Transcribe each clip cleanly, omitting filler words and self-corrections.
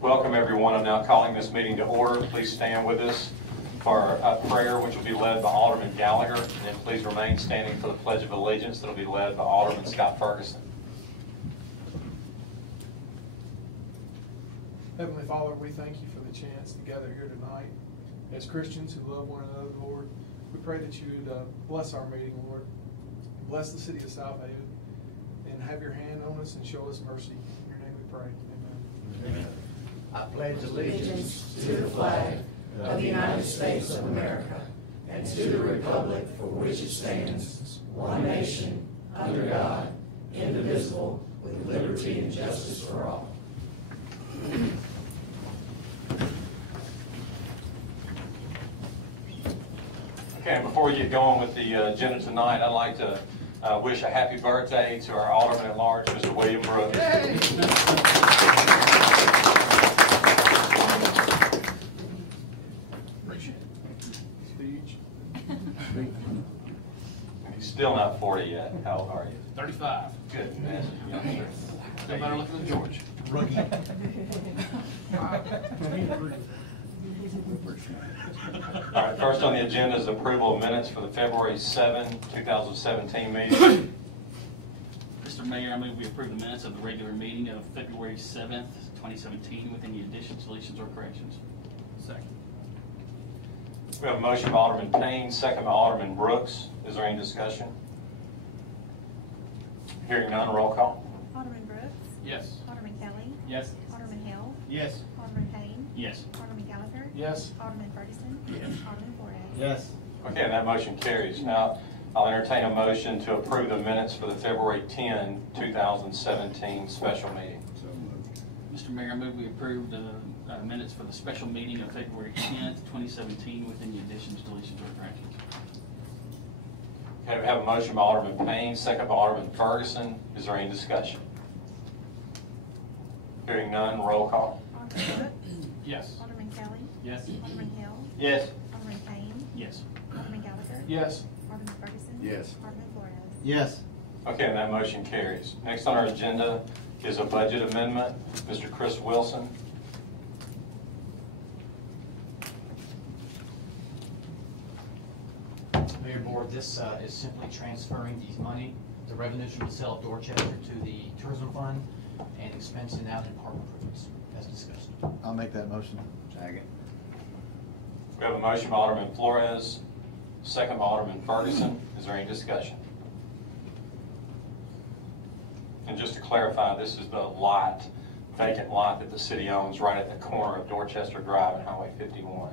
Welcome everyone. I'm now calling this meeting to order. Please stand with us for a prayer which will be led by Alderman Gallagher, and then please remain standing for the Pledge of Allegiance that will be led by Alderman Scott Ferguson. Heavenly Father, we thank you for the chance to gather here tonight as Christians who love one another, Lord. We pray that you would bless our meeting, Lord. Bless the City of Southaven and have your hand on us and show us mercy. In your name we pray. Amen. Amen. I pledge allegiance to the flag of the United States of America and to the republic for which it stands, one nation, under God, indivisible, with liberty and justice for all. Okay, before we get going with the agenda tonight, I'd like to wish a happy birthday to our Alderman at Large, Mr. William Brooks. Yay! He's still not 40 yet. How old are you? 35. Good, man. Youngster. Still better looking than George. Rookie. All right, first on the agenda is approval of minutes for the February 7, 2017 meeting. Mr. Mayor, I move we approve the minutes of the regular meeting of February 7th, 2017 with any additions, deletions, or corrections. Second. We have a motion by Alderman Payne, second by Alderman Brooks. Is there any discussion? Hearing none, roll call. Alderman Brooks? Yes. Alderman Kelly? Yes. Alderman Hill? Yes. Alderman Payne? Yes. Alderman Gallagher? Yes. Alderman Ferguson? Yes. Alderman Flores? Yes. Okay, and that motion carries. Now, I'll entertain a motion to approve the minutes for the February 10, 2017 special meeting. Mr. Mayor, I move we approve the minutes for the special meeting of February 10th, 2017 with any additions, deletions, or corrections. Okay, we have a motion by Alderman Payne, second by Alderman Ferguson. Is there any discussion? Hearing none, roll call. Alderman Brooks? Yes. Alderman Kelly? Yes. Alderman Hill? Yes. Alderman Payne? Yes. Alderman Gallagher? Yes. Alderman Ferguson? Yes. Alderman Flores? Yes. Okay, and that motion carries. Next on our agenda is a budget amendment. Mr. Chris Wilson. Mayor Board, this is simply transferring these money, the revenues from the sale of Dorchester to the tourism fund and expensing out in park improvements, as discussed. I'll make that motion. Second. We have a motion by Alderman Flores, second by Alderman Ferguson. Is there any discussion? And just to clarify, this is the lot, vacant lot that the city owns right at the corner of Dorchester Drive and Highway 51.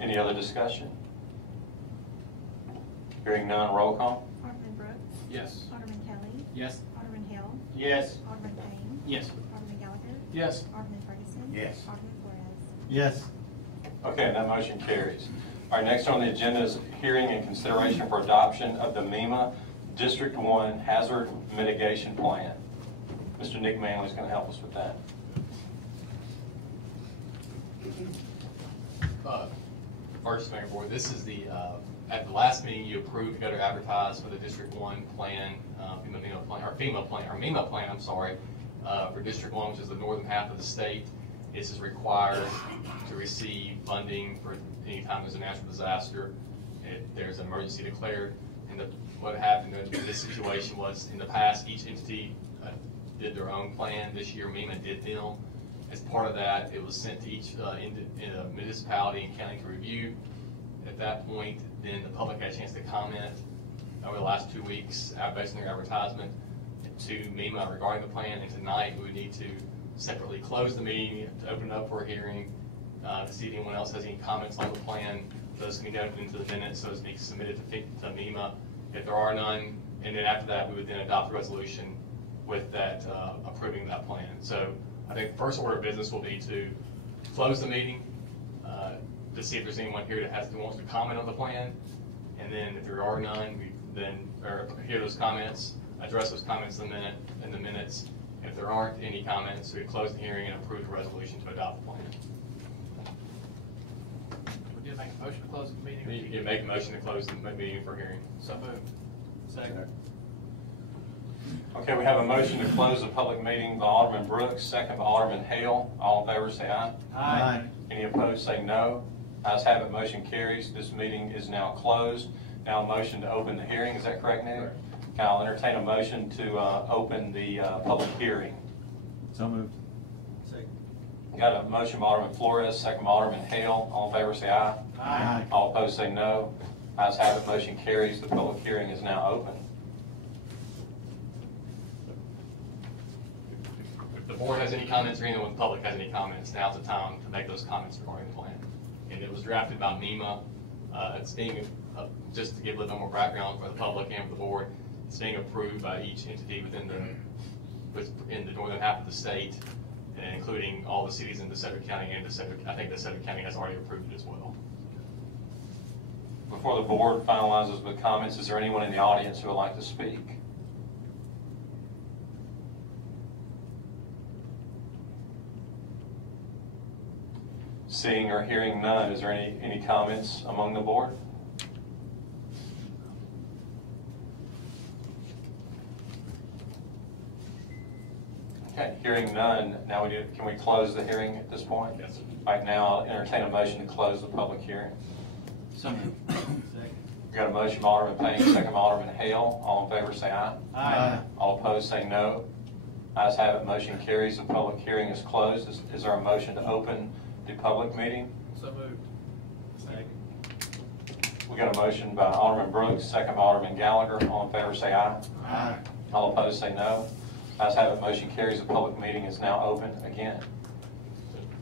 Any other discussion? Hearing none, roll call. Alderman Brooks? Yes. Alderman Kelly? Yes. Alderman Hill? Yes. Alderman Payne? Yes. Alderman Gallagher? Yes. Alderman Ferguson? Yes. Alderman Flores? Yes. Okay, and that motion carries. All right, next on the agenda is hearing and consideration for adoption of the MEMA District 1 Hazard Mitigation Plan. Mr. Nick Manley is going to help us with that. First, Mayor Board, this is the, at the last meeting you approved to go to advertise for the District 1 plan, MEMA plan, I'm sorry, for District 1, which is the northern half of the state. This is required to receive funding for any time there's a natural disaster. There's an emergency declared. And what happened in this situation was, in the past, each entity did their own plan. This year, MEMA did them. As part of that, it was sent to each municipality and county to review. At that point, then the public had a chance to comment over the last 2 weeks, based on their advertisement, to MEMA regarding the plan. And tonight, we would need to separately close the meeting to open it up for a hearing to see if anyone else has any comments on the plan. Those can be noted into the minutes, so as to be submitted to MEMA. If there are none, and then after that, we would then adopt a resolution with that approving that plan. So I think the first order of business will be to close the meeting to see if there's anyone here that wants to comment on the plan, and then if there are none, we then hear those comments, address those comments in the minutes. If there aren't any comments, we close the hearing and approve the resolution to adopt the plan. We did make a motion to close the meeting. You make a motion to close the meeting for hearing. So moved. Second. Okay, we have a motion to close the public meeting by Alderman Brooks, second by Alderman Hale. All in favor say aye. Aye. Any opposed say no. Ayes have it, motion carries. This meeting is now closed. Now a motion to open the hearing, is that correct, Nick? Correct. Okay, I'll entertain a motion to open the public hearing. So moved. Second. Got a motion by Alderman Flores, second by Alderman Hale. All in favor say aye. Aye. All opposed say no. Ayes have it, motion carries. The public hearing is now open. If the board has any comments or anyone with the public has any comments, now's the time to make those comments regarding the plan. And it was drafted by MEMA. It's being, just to give a little more background for the public and for the board, it's being approved by each entity in the northern half of the state, and including all the cities in DeSoto County and I think DeSoto County has already approved it as well. Before the board finalizes with comments, is there anyone in the audience who would like to speak? Seeing or hearing none, is there any comments among the board? Okay, hearing none, now can we close the hearing at this point? Yes. Right now, I'll entertain a motion to close the public hearing. So moved. Second. We got a motion by Alderman Payne, second by Alderman Hale. All in favor say aye. Aye. All opposed say no. Ayes have it, motion carries. The public hearing is closed. Is there a motion to open the public meeting? So moved. Second. We got a motion by Alderman Brooks, second by Alderman Gallagher. All in favor say aye. Aye. All opposed say no. Ayes have it, motion carries. The public meeting is now open again.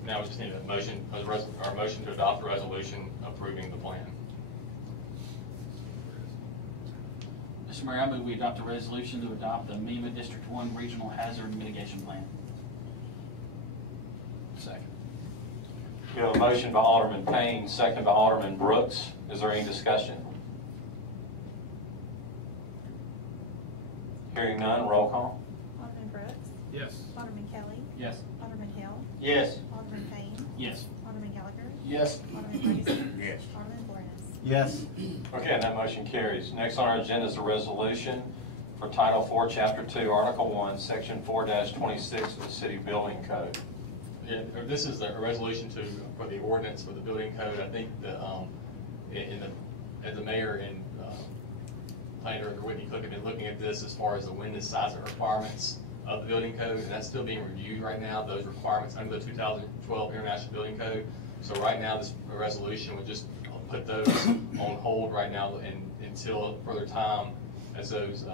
Now we just need a motion, or a motion to adopt a resolution approving the plan. Mr. Mayor, I move we adopt a resolution to adopt the MEMA District 1 Regional Hazard Mitigation Plan. Second. We have a motion by Alderman Payne, second by Alderman Brooks. Is there any discussion? Hearing none, roll call. Alderman Brooks. Yes. Alderman Kelly. Yes. Alderman Hill. Yes. Alderman Payne. Yes. Alderman Gallagher. Yes. Alderman Grayson. Yes. Alderman Flores. Yes. Okay, and that motion carries. Next on our agenda is a resolution for Title 4, Chapter 2, Article 1, Section 4-26 of the City Building Code. Yeah, this is a resolution for the ordinance for the building code. I think that as the mayor and planning director Whitney Cook have been looking at this as far as the wind and size requirements of the building code, and that's still being reviewed right now, those requirements under the 2012 International Building Code. So right now, this resolution would just put those on hold right now until further time, as those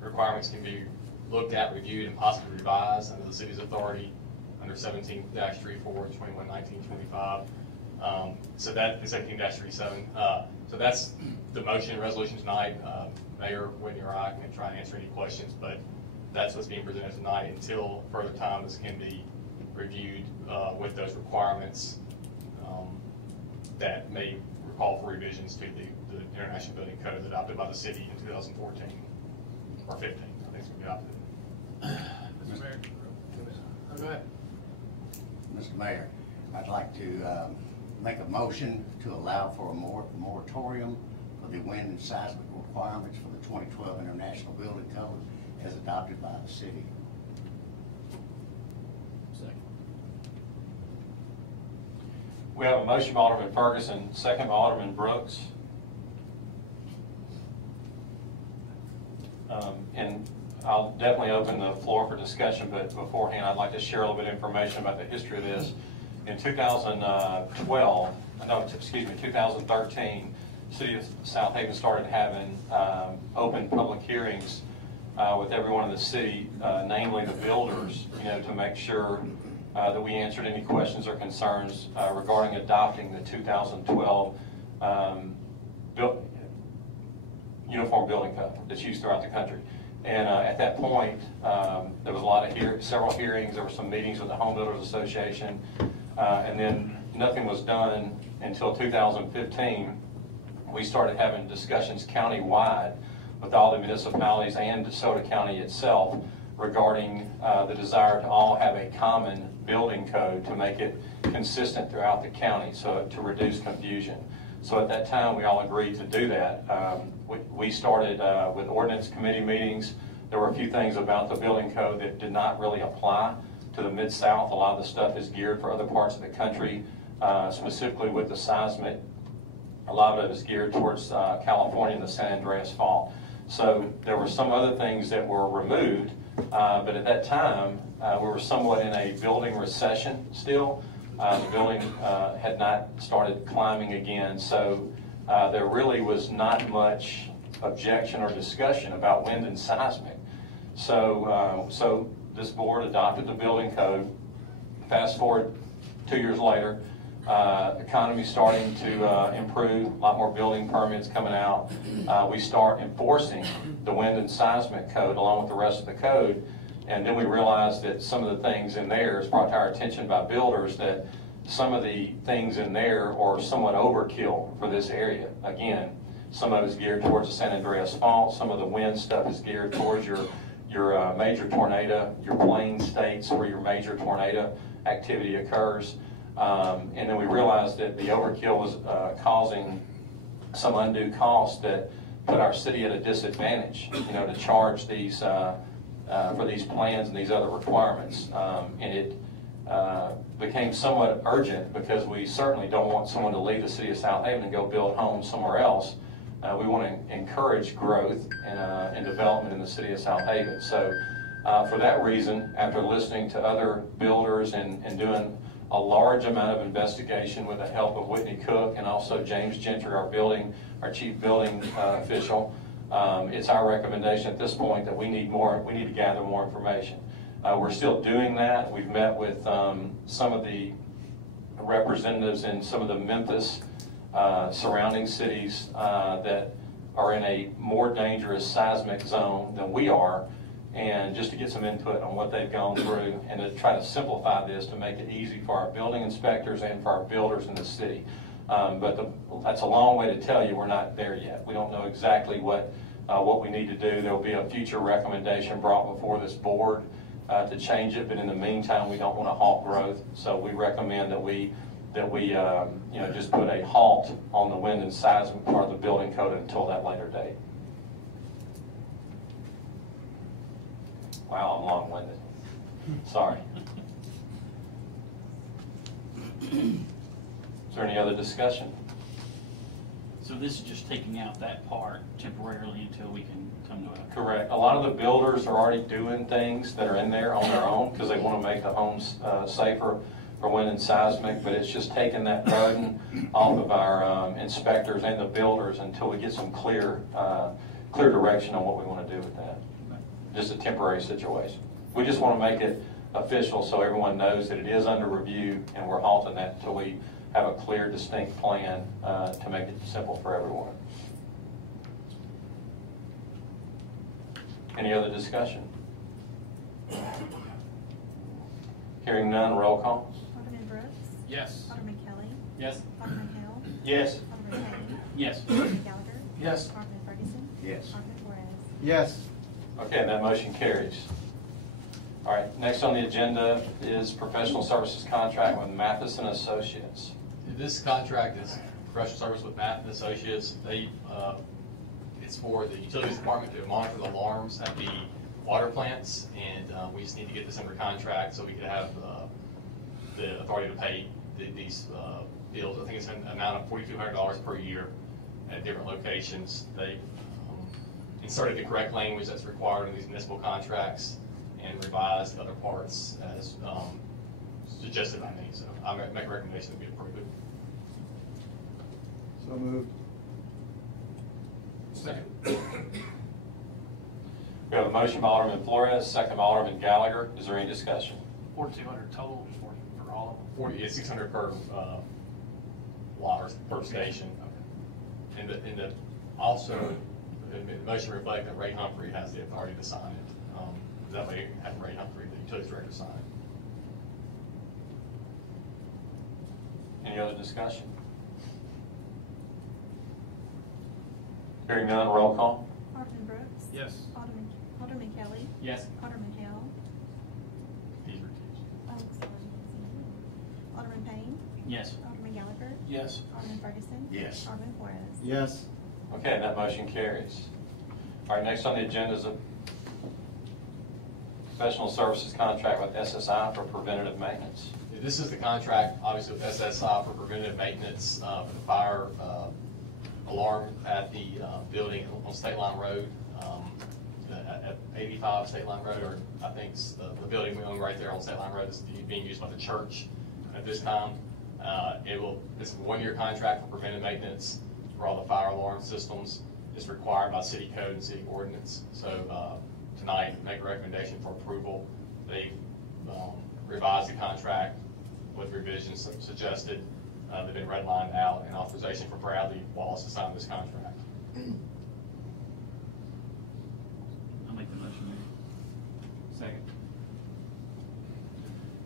requirements can be looked at, reviewed, and possibly revised under the city's authority under 17-34, 21-19-25. So that is 17-37. So that's the motion and resolution tonight. Mayor Whitney or I can try and answer any questions, but that's what's being presented tonight until further time. This can be reviewed with those requirements that may call for revisions to the International Building Code adopted by the city in 2014 or 15. I think it's going to be adopted. Mr. Mayor. Go ahead. Mr. Mayor, I'd like to make a motion to allow for a moratorium for the wind and seismic requirements for the 2012 International Building Code as adopted by the city. Second. We have a motion by Alderman Ferguson, second by Alderman Brooks. And I'll definitely open the floor for discussion, but beforehand, I'd like to share a little bit of information about the history of this. In 2013, City of Southaven started having open public hearings with everyone in the city, namely the builders, to make sure that we answered any questions or concerns regarding adopting the 2012 Uniform Building Code that's used throughout the country. And at that point, there was a lot of several hearings. There were some meetings with the Home Builders Association, and then nothing was done until 2015. We started having discussions countywide with all the municipalities and DeSoto County itself regarding the desire to all have a common building code to make it consistent throughout the county, so to reduce confusion. So at that time, we all agreed to do that. We started with ordinance committee meetings There were a few things about the building code that did not really apply to the Mid-South. A lot of the stuff is geared for other parts of the country, specifically with the seismic. A lot of it is geared towards California and the San Andreas Fault. So there were some other things that were removed, but at that time, we were somewhat in a building recession still. The building had not started climbing again, so there really was not much objection or discussion about wind and seismic. So this board adopted the building code. Fast forward 2 years later, economy starting to improve, a lot more building permits coming out. We start enforcing the wind and seismic code along with the rest of the code, and then we realized that some of the things in there is brought to our attention by builders that some of the things in there are somewhat overkill for this area. Again, some of it is geared towards the San Andreas Fault, some of the wind stuff is geared towards your major tornado, your plain states where your major tornado activity occurs. And then we realized that the overkill was causing some undue cost that put our city at a disadvantage, to charge these for these plans and these other requirements. And it became somewhat urgent because we certainly don't want someone to leave the city of Southaven and go build homes somewhere else. We want to encourage growth and development in the city of Southaven. So for that reason, after listening to other builders and doing a large amount of investigation with the help of Whitney Cook and also James Gentry, our chief building official, it's our recommendation at this point that we need to gather more information. We're still doing that. We've met with some of the representatives in some of the Memphis surrounding cities that are in a more dangerous seismic zone than we are, and just to get some input on what they've gone through and to try to simplify this to make it easy for our building inspectors and for our builders in the city. But that's a long way to tell you we're not there yet. We don't know exactly what we need to do. There will be a future recommendation brought before this board to change it, but in the meantime, we don't want to halt growth. So we recommend that we just put a halt on the wind and seismic part of the building code until that later date. Wow, I'm long-winded. Sorry. Is there any other discussion? So this is just taking out that part temporarily until we can come to a... Correct. A lot of the builders are already doing things that are in there on their own because they want to make the homes safer for wind and seismic, but it's just taking that burden off of our inspectors and the builders until we get some clear direction on what we want to do with that. Just a temporary situation. We just want to make it official so everyone knows that it is under review and we're halting that until we have a clear, distinct plan to make it simple for everyone. Any other discussion? Hearing none, roll call. Alderman Brooks. Yes. Alderman Kelly. Yes. Alderman Hill. Yes. Alderman Payne. Yes. Alderman Gallagher. Yes. Alderman Ferguson. Yes. Alderman Flores. Yes. Okay, and that motion carries. All right, next on the agenda is professional services contract with Mathis and Associates. This contract is professional service with Matt and Associates. It's for the utilities department to monitor the alarms at the water plants, and we just need to get this under contract so we can have the authority to pay these bills. I think it's an amount of $4,200 per year at different locations. They inserted the correct language that's required in these municipal contracts and revised other parts as suggested by me. So I make a recommendation that we approve it. So moved. Second. We have a motion by Alderman Flores, second by Alderman Gallagher. Is there any discussion? 4,200 total, just for all of them? 40, it's 600 per water per station. And also, the motion reflect that Ray Humphrey has the authority to sign it. That way, have Ray Humphrey, the utilities director, sign it. Any other discussion? Hearing none, roll call. Alderman Brooks. Yes. Alderman Kelly. Yes. Alderman Hill. He's recused. Oh, sorry. Alderman Payne. Yes. Alderman Gallagher. Yes. Alderman Ferguson. Yes. Alderman Flores. Yes. Okay, that motion carries. All right, next on the agenda is professional services contract with SSI for preventative maintenance. This is the contract, obviously, with SSI for preventative maintenance for the fire alarm at the building on State Line Road, at 85 State Line Road, or I think it's the building we own right there on State Line Road is being used by the church at this time. It's a 1-year contract for preventive maintenance for all the fire alarm systems. It's required by city code and city ordinance. So tonight, make a recommendation for approval. They've revised the contract with revisions suggested. They've been redlined out, and authorization for Bradley Wallace to sign this contract. I'll make the motion, Mayor. Second.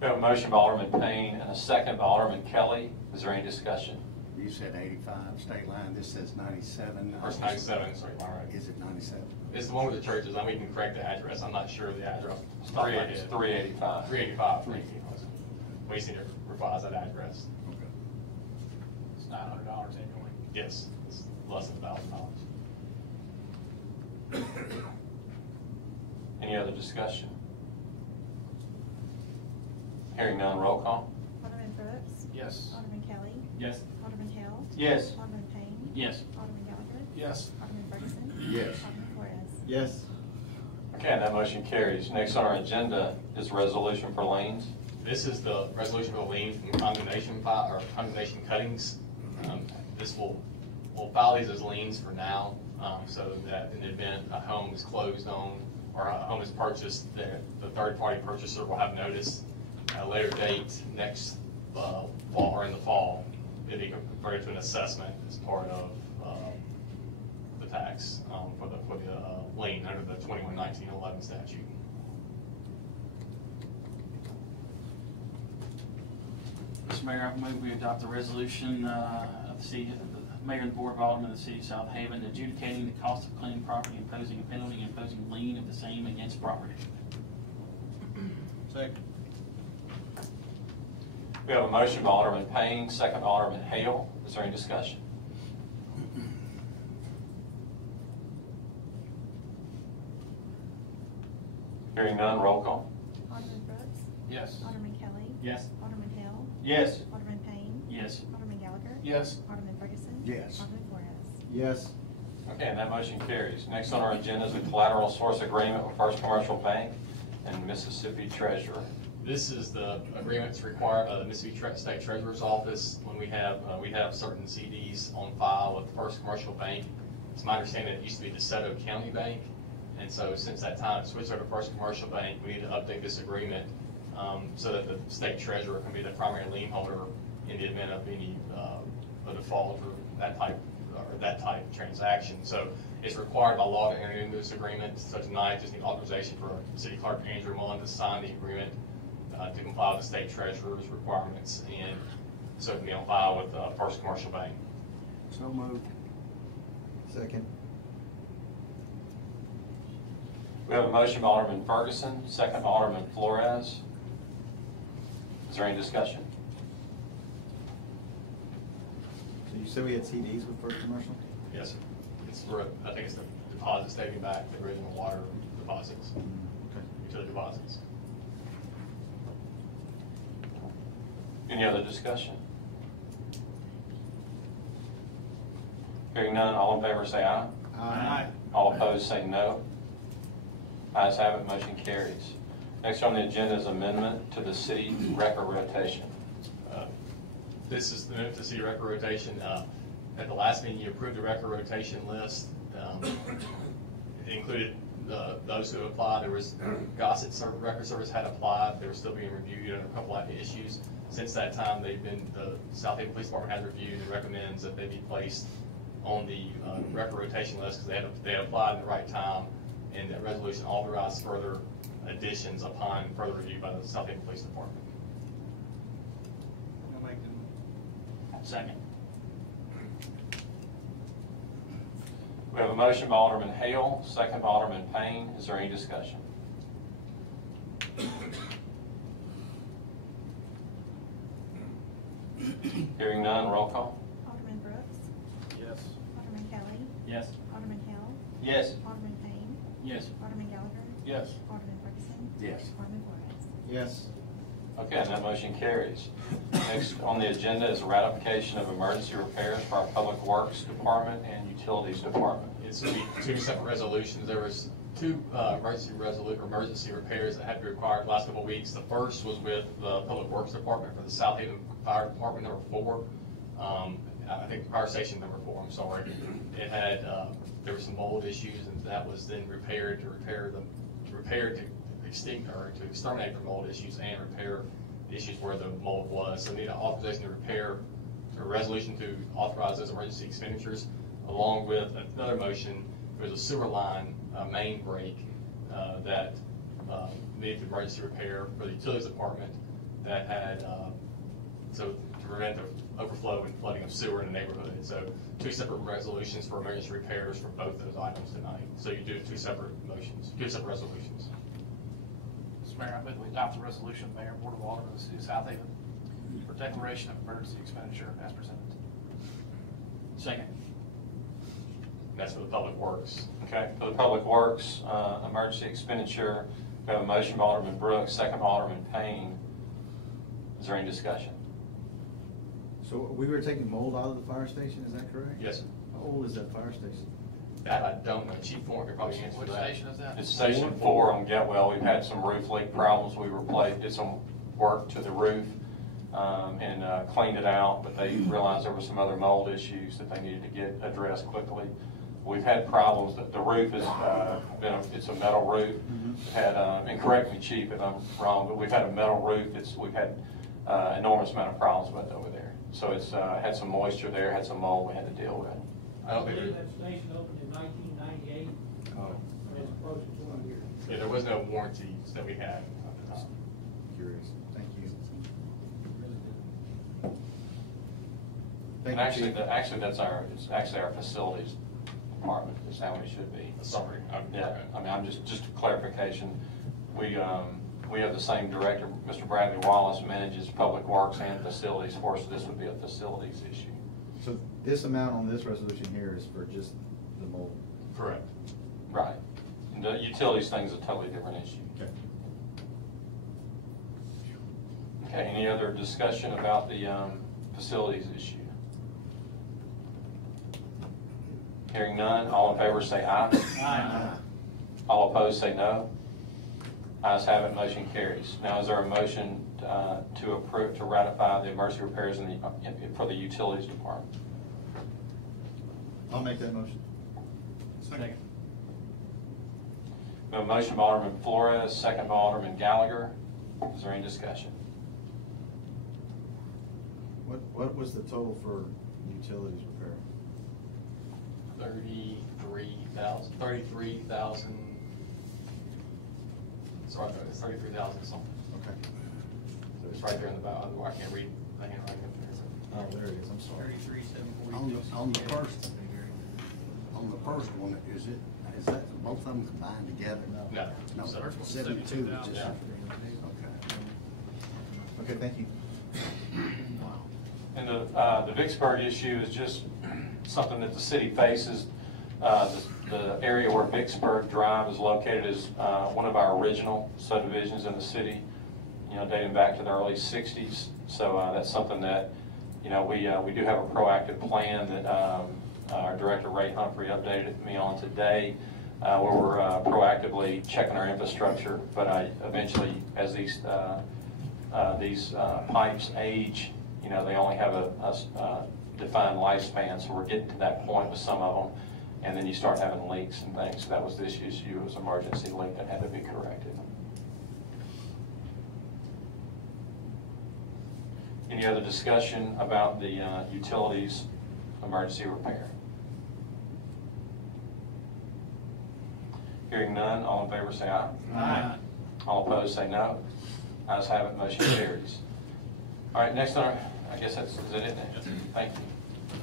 We have a motion by Alderman Payne and a second by Alderman Kelly. Is there any discussion? You said 85 State Line, this says 97. Or it's 97, sorry, am I right? Is it 97? It's the one with the churches. I mean, you can correct the address. I'm not sure of the address. It's 385. 385. We just need to revise that address. Okay. It's $900 annually. Yes, it's less than $1,000. Any other discussion? Hearing none, roll call. Alderman Brooks. Yes. Alderman Kelly. Yes. Alderman Hale. Yes. Alderman Payne. Yes. Alderman Gallagher. Yes. Alderman Ferguson. Yes. Alderman Flores. Yes. Okay, that motion carries. Next on our agenda is resolution for liens. This is the resolution for the lien from condemnation file, or condemnation cuttings. We'll file these as liens for now, so that in the event a home is closed on or a home is purchased, the third-party purchaser will have notice at a later date next fall or in the fall. It'll be converted to an assessment as part of the tax for the lien under the 21-1911 statute. Mr. Mayor, I move we adopt the resolution of the city, the mayor and the board of aldermen of the city of Southaven adjudicating the cost of cleaning property, imposing a penalty, and imposing lien of the same against property. Second. We have a motion by Alderman Payne, second by Alderman Hale. Is there any discussion? Hearing none, roll call. Alderman Brooks. Yes. Alderman Kelly. Yes. Alderman Hale. Yes. Alderman Payne. Yes. Alderman Gallagher. Yes. Alderman Ferguson. Yes. Alderman Flores. Yes. Okay, and that motion carries. Next on our agenda is a collateral source agreement with First Commercial Bank and Mississippi Treasurer. This is the agreement that's required by the Mississippi State Treasurer's Office when we have certain CDs on file with First Commercial Bank. It's my understanding it used to be DeSoto County Bank, and so since that time it switched over to First Commercial Bank. We need to update this agreement so that the state treasurer can be the primary lien holder in the event of any a default or that type transaction. So it's required by law to enter into this agreement. So tonight, just need authorization for City Clerk Andrew Mullen to sign the agreement to comply with the state treasurer's requirements, and so it can be on file with First Commercial Bank. So moved. Second. We have a motion by Alderman Ferguson, second by Alderman Flores. Is there any discussion? So you said we had CDs with First Commercial? Yes, sir. It's for, I think it's the deposits dating back, the original water deposits, Okay. utility deposits. Any other discussion? Hearing none, all in favor say aye. Aye. All opposed say no. Ayes have it, motion carries. Next on the agenda is amendment to the city record rotation. This is the amendment to city record rotation. At the last meeting, you approved the record rotation list. It included those who applied. There was Gossett Record Service had applied. They were still being reviewed under a couple of issues. Since that time, the Southaven Police Department has reviewed and recommends that they be placed on the record rotation list because they had applied in the right time, and that resolution authorized further additions upon further review by the Southaven Police Department. I'll make the Second. We have a motion by Alderman Hale, second by Alderman Payne. Is there any discussion? Hearing none, roll call. Alderman Brooks. Yes. Alderman Kelly. Yes. Alderman Hale. Yes. Alderman Payne. Yes. Alderman Gallagher. Yes. Alderman Ferguson. Yes. Alderman Flores. Yes. Okay, and that motion carries. Next on the agenda is a ratification of emergency repairs for our Public Works Department and Utilities Department. It's going to be two separate resolutions. There was two emergency repairs that had to be required the last couple of weeks. The first was with the Public Works Department for the Southaven Fire Department number 4. I think fire station number 4, I'm sorry. It had, there were some mold issues, and that was then repaired to exterminate the mold issues and repair the issues where the mold was. So we need an authorization to repair, a resolution to authorize those emergency expenditures, along with another motion. There was a sewer line main break that needed emergency repair for the utilities department that had, so to prevent the overflow and flooding of sewer in the neighborhood. So two separate resolutions for emergency repairs for both those items tonight. So you do two separate motions, two separate resolutions. Mr. Mayor, I move we adopt the resolution of Mayor and Board of Aldermen of the City of Southaven for declaration of emergency expenditure as presented. Second. That's for the Public Works. Okay, for the Public Works, emergency expenditure, we have a motion by Alderman Brooks, second by Alderman Payne. Is there any discussion? So we were taking mold out of the fire station, is that correct? Yes, sir. How old is that fire station? That I don't know. Chief Warren could probably answer Which that. station is that? It's Station 4 on Getwell. We've had some roof leak problems. We did some work to the roof and cleaned it out, but they realized there were some other mold issues that they needed to get addressed quickly. We've had problems that the roof has it's a metal roof. We've had, and correct me, Chief, if I'm wrong, but we've had a metal roof. We've had enormous amount of problems with it over there. So it's had some moisture there, had some mold we had to deal with. I don't think believe that station opened in 1998. Oh, It's close to 20 years. yeah, there was no warranties that we had at the time. curious. Thank you. And actually, it's actually our facilities department is how it should be. Sorry. Yeah, I mean, I'm just clarification. We have the same director, Mr. Bradley Wallace, manages public works and facilities for us. So this would be a facilities issue. So this amount on this resolution here is for just the mold? Correct. Right. And the utilities thing's a totally different issue. Okay. Okay, any other discussion about the facilities issue? Hearing none, all in favor say aye. Aye. All opposed say no. Ayes have it, motion carries. Now, is there a motion to approve, to ratify the emergency repairs for the utilities department? I'll make that motion. Second. We have a motion by Alderman Flores, second by Alderman Gallagher. Is there any discussion? What was the total for utilities repair? 33,000. Sorry, it's 33,000 something. Okay. So it's right there in the bottom. I can't read the handwriting up there. Oh, there it is, I'm sorry. 33,742. On the first one, is that both of them combined together? No. No, So- 72 is just. Yeah. Okay. Okay, thank you. And the Vicksburg issue is just something that the city faces. The area where Vicksburg Drive is located is one of our original subdivisions in the city, dating back to the early 60s. So that's something that, we do have a proactive plan that our director, Ray Humphrey, updated me on today, where we're proactively checking our infrastructure. But eventually, as these pipes age, they only have a defined lifespan, so we're getting to that point with some of them, and then you start having leaks and things. So that was this issue, it was an emergency leak that had to be corrected. Any other discussion about the utilities emergency repair? Hearing none, all in favor say aye. Aye. All opposed say no. Ayes have it, motion carries. All right, next on our, I guess is that it? Thank you.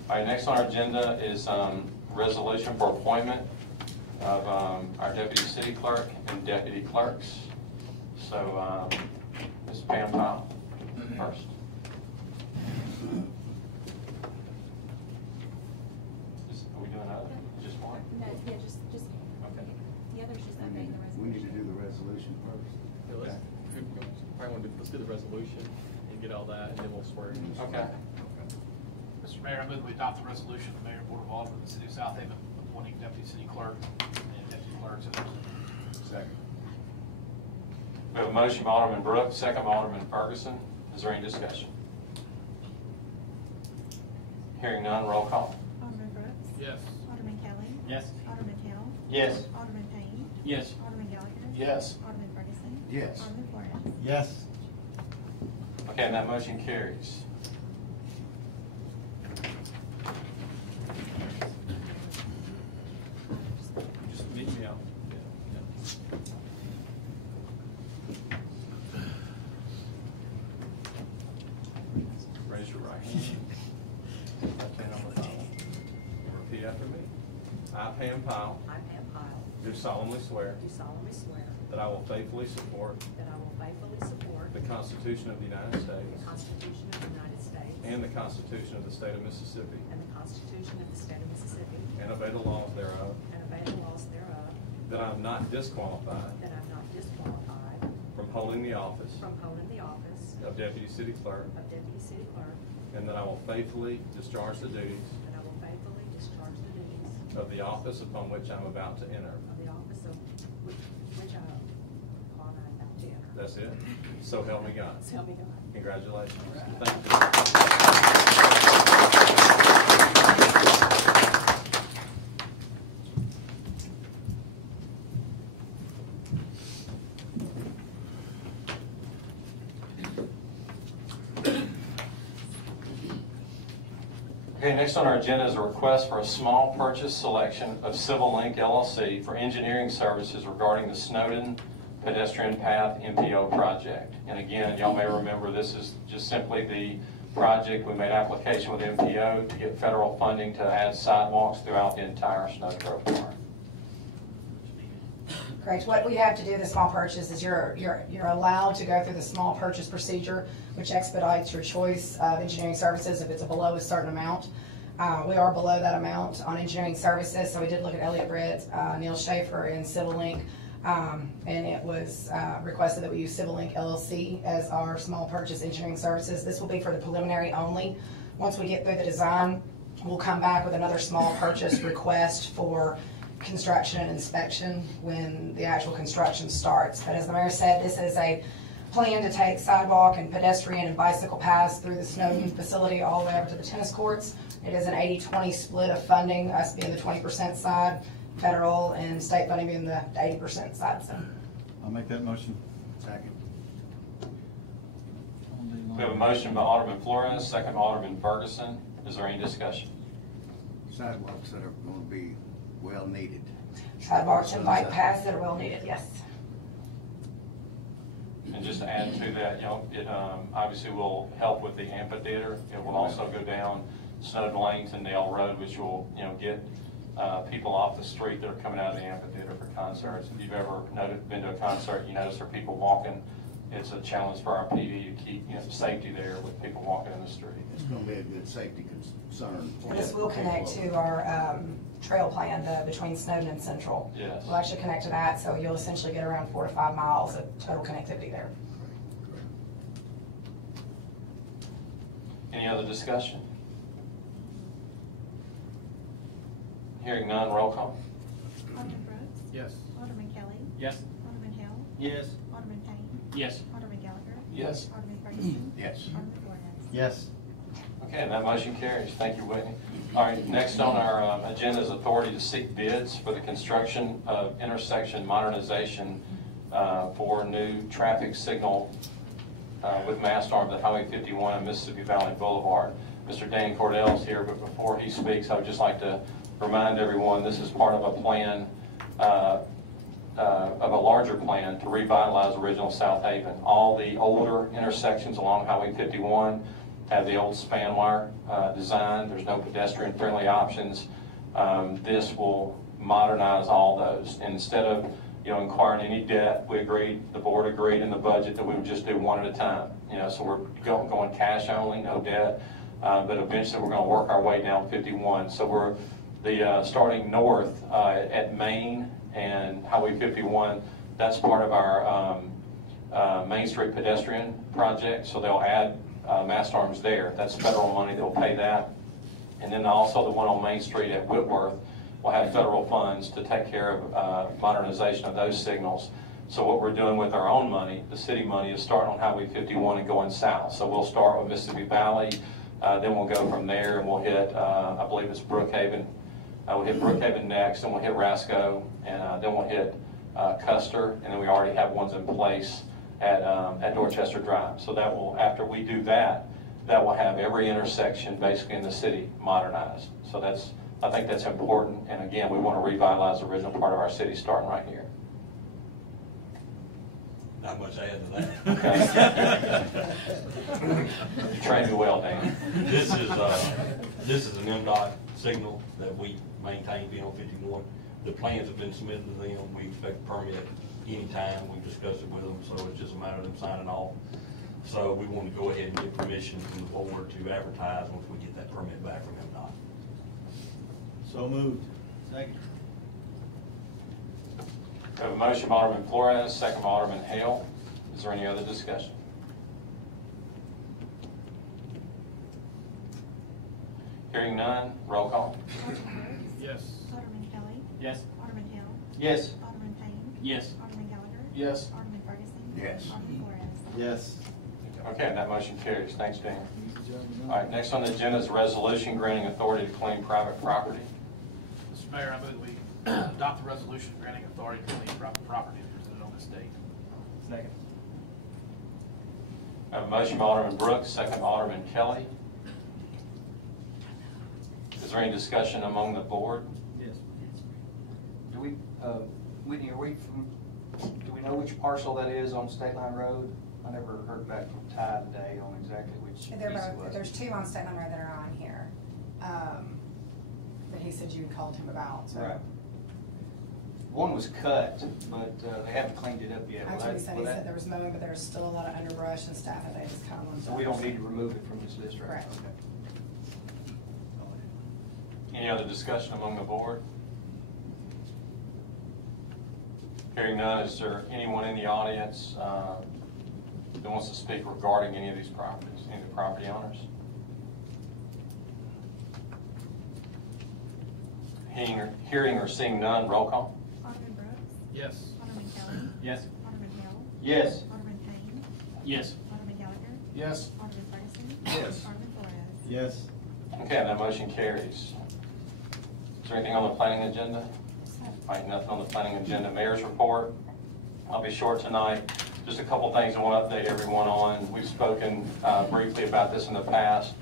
All right, next on our agenda is resolution for appointment of our deputy city clerk and deputy clerks. So, Ms. Pam Powell first. Are we doing another? Just one? No, yeah, just, Okay. the other's just updating the We need resolution. to do the resolution first. do the resolution and get all that, and then we'll swear. Okay. Mr. Mayor, I move we adopt the resolution of the Mayor and Board of Aldermen of the City of Southaven appointing Deputy City Clerk and Deputy Clerk to the Second. We have a motion by Alderman Brooks, second by Alderman Ferguson. Is there any discussion? Hearing none, roll call. Alderman Brooks. Yes. Alderman Kelly. Yes. Alderman Hill. Yes. Alderman Payne. Yes. Alderman Gallagher. Yes. Alderman Ferguson. Yes. Alderman Flores. Yes. Okay, and that motion carries. Just meet me out. Raise your right hand. Left hand on the Bible. And repeat after me. I, Pam Powell, I, Pam Pyle, do solemnly swear do solemnly swear that I will faithfully support that I will faithfully support the Constitution of the United States the Constitution of the United States and the Constitution of the State of Mississippi, and the Constitution of the State of Mississippi, and obey the laws thereof, and obey the laws thereof, that I am not disqualified that I am not disqualified from holding the office from holding the office of Deputy City Clerk, of Deputy City Clerk, and that I will faithfully discharge the duties and I will faithfully discharge the duties of the office upon which I'm about to enter. of the office of which I upon I am about to enter. That's it? So help me God. So help me God. Congratulations. Thank you. Okay, next on our agenda is a request for a small purchase selection of Civil Link LLC for engineering services regarding the Snowden Pedestrian Path MPO project. And again, y'all may remember this is just simply the project. We made application with MPO to get federal funding to add sidewalks throughout the entire Snowgrove Park. Correct. What we have to do, the small purchase, is you're allowed to go through the small purchase procedure, which expedites your choice of engineering services if it's below a certain amount. We are below that amount on engineering services, so we did look at Elliott Britt, Neil Schaefer, and Civil Link, and it was requested that we use Civil Link LLC as our small purchase engineering services. This will be for the preliminary only. Once we get through the design, we'll come back with another small purchase request for construction and inspection when the actual construction starts. But as the mayor said, this is a plan to take sidewalk and pedestrian and bicycle paths through the Snowden facility all the way over to the tennis courts. It is an 80-20 split of funding, us being the 20% side, federal and state funding being the 80% side. So I'll make that motion. Second. We have a motion by Alderman Flores, second by Alderman Ferguson. Is there any discussion? Sidewalks that are going to be well needed. sidewalks and bike paths that are well needed, yes. And just to add to that, you know, it obviously will help with the amphitheater. It will also go down Snowden Lane to Nail Road, which will, you know, get people off the street that are coming out of the amphitheater for concerts. If you've ever been to a concert, you notice there are people walking. It's a challenge for our PD to keep, you know, safety there with people walking in the street. It's going to be a good safety concern. And this will connect to our trail plan between Snowden and Central. Yes. We'll actually connect to that, so you'll essentially get around 4 to 5 miles of total connectivity there. Any other discussion? Hearing none, roll call. Alderman Brooks. Yes. Alderman Kelly. Yes. Alderman Hill. Yes. Alderman Payne. Yes. Alderman Gallagher. Yes. Alderman Ferguson. Yes. Alderman Flores. Yes. Okay, and that motion carries. Thank you, Whitney. All right, next on our agenda is authority to seek bids for the construction of intersection modernization for new traffic signal with mast arms at Highway 51 and Mississippi Valley Boulevard. Mr. Dan Cordell is here, but before he speaks, I would just like to remind everyone this is part of a plan, of a larger plan to revitalize original Southaven. All the older intersections along Highway 51 have the old span wire design. There's no pedestrian-friendly options. This will modernize all those. And instead of, you know, inquiring any debt, the board agreed in the budget that we would just do one at a time. You know, so we're going cash only, no debt. But eventually we're going to work our way down 51. So we're starting north at Main and Highway 51. That's part of our Main Street pedestrian project, so they'll add mast arms there. That's federal money, they'll pay that. And then also the one on Main Street at Whitworth will have federal funds to take care of modernization of those signals. So what we're doing with our own money, the city money, is starting on Highway 51 and going south. So we'll start with Mississippi Valley, then we'll go from there and we'll hit, I believe it's Brookhaven. We'll hit Brookhaven next, then we'll hit Rasco, and then we'll hit Custer, and then we already have ones in place at Dorchester Drive. So that will, after we do that, that will have every intersection basically in the city modernized. So that's, I think that's important, and again, we want to revitalize the original part of our city starting right here. Not much to add to that. Okay. You trained me well, Dan. This is an MDOT signal that we maintain being on 51. The plans have been submitted to them. We expect a permit anytime. We've discussed it with them, so it's just a matter of them signing off. So we want to go ahead and get permission from the board to advertise once we get that permit back from MDOT. So moved. Second. We have a motion by Alderman Flores, second by Alderman Hale. Is there any other discussion? Hearing none, roll call. Alderman Brooks. Yes. Alderman Kelly. Yes. Alderman Hill. Yes. Alderman Payne. Yes. Alderman Gallagher. Yes. Alderman Ferguson. Yes. Alderman Flores. Yes. Okay, that motion carries. Thanks, Dan. Good job, All right, next on the agenda is a resolution granting authority to claim private property. Mr. Mayor, I move we adopt the resolution granting authority to claim private property presented on this date. Second. I have a motion by Alderman Brooks, second by Alderman Kelly. Is there any discussion among the board? Yes. Do we, Whitney, do we know which parcel that is on State Line Road? I never heard back from Ty today on exactly which piece it was. There's two on State Line Road that are on here, that he said you had called him about. So. Right. One was cut, but they haven't cleaned it up yet. That's what he said. He said there was mowing, but there's still a lot of underbrush and stuff, and they just kind of want to. So we don't need to remove it from this list, right? Correct. Okay. Any other discussion among the board? Hearing none, is there anyone in the audience that wants to speak regarding any of these properties, any of the property owners? Hearing or seeing none, roll call. Alderman Brooks. Yes. Alderman Kelly. Yes. Alderman Hill. Yes. Alderman Payne. Yes. Alderman Gallagher. Yes. Alderman Ferguson. Yes. Alderman Flores. Yes. Okay, that motion carries. Is there anything on the planning agenda? All right, nothing on the planning agenda. Mayor's report. I'll be short tonight. Just a couple things I want to update everyone on. We've spoken briefly about this in the past.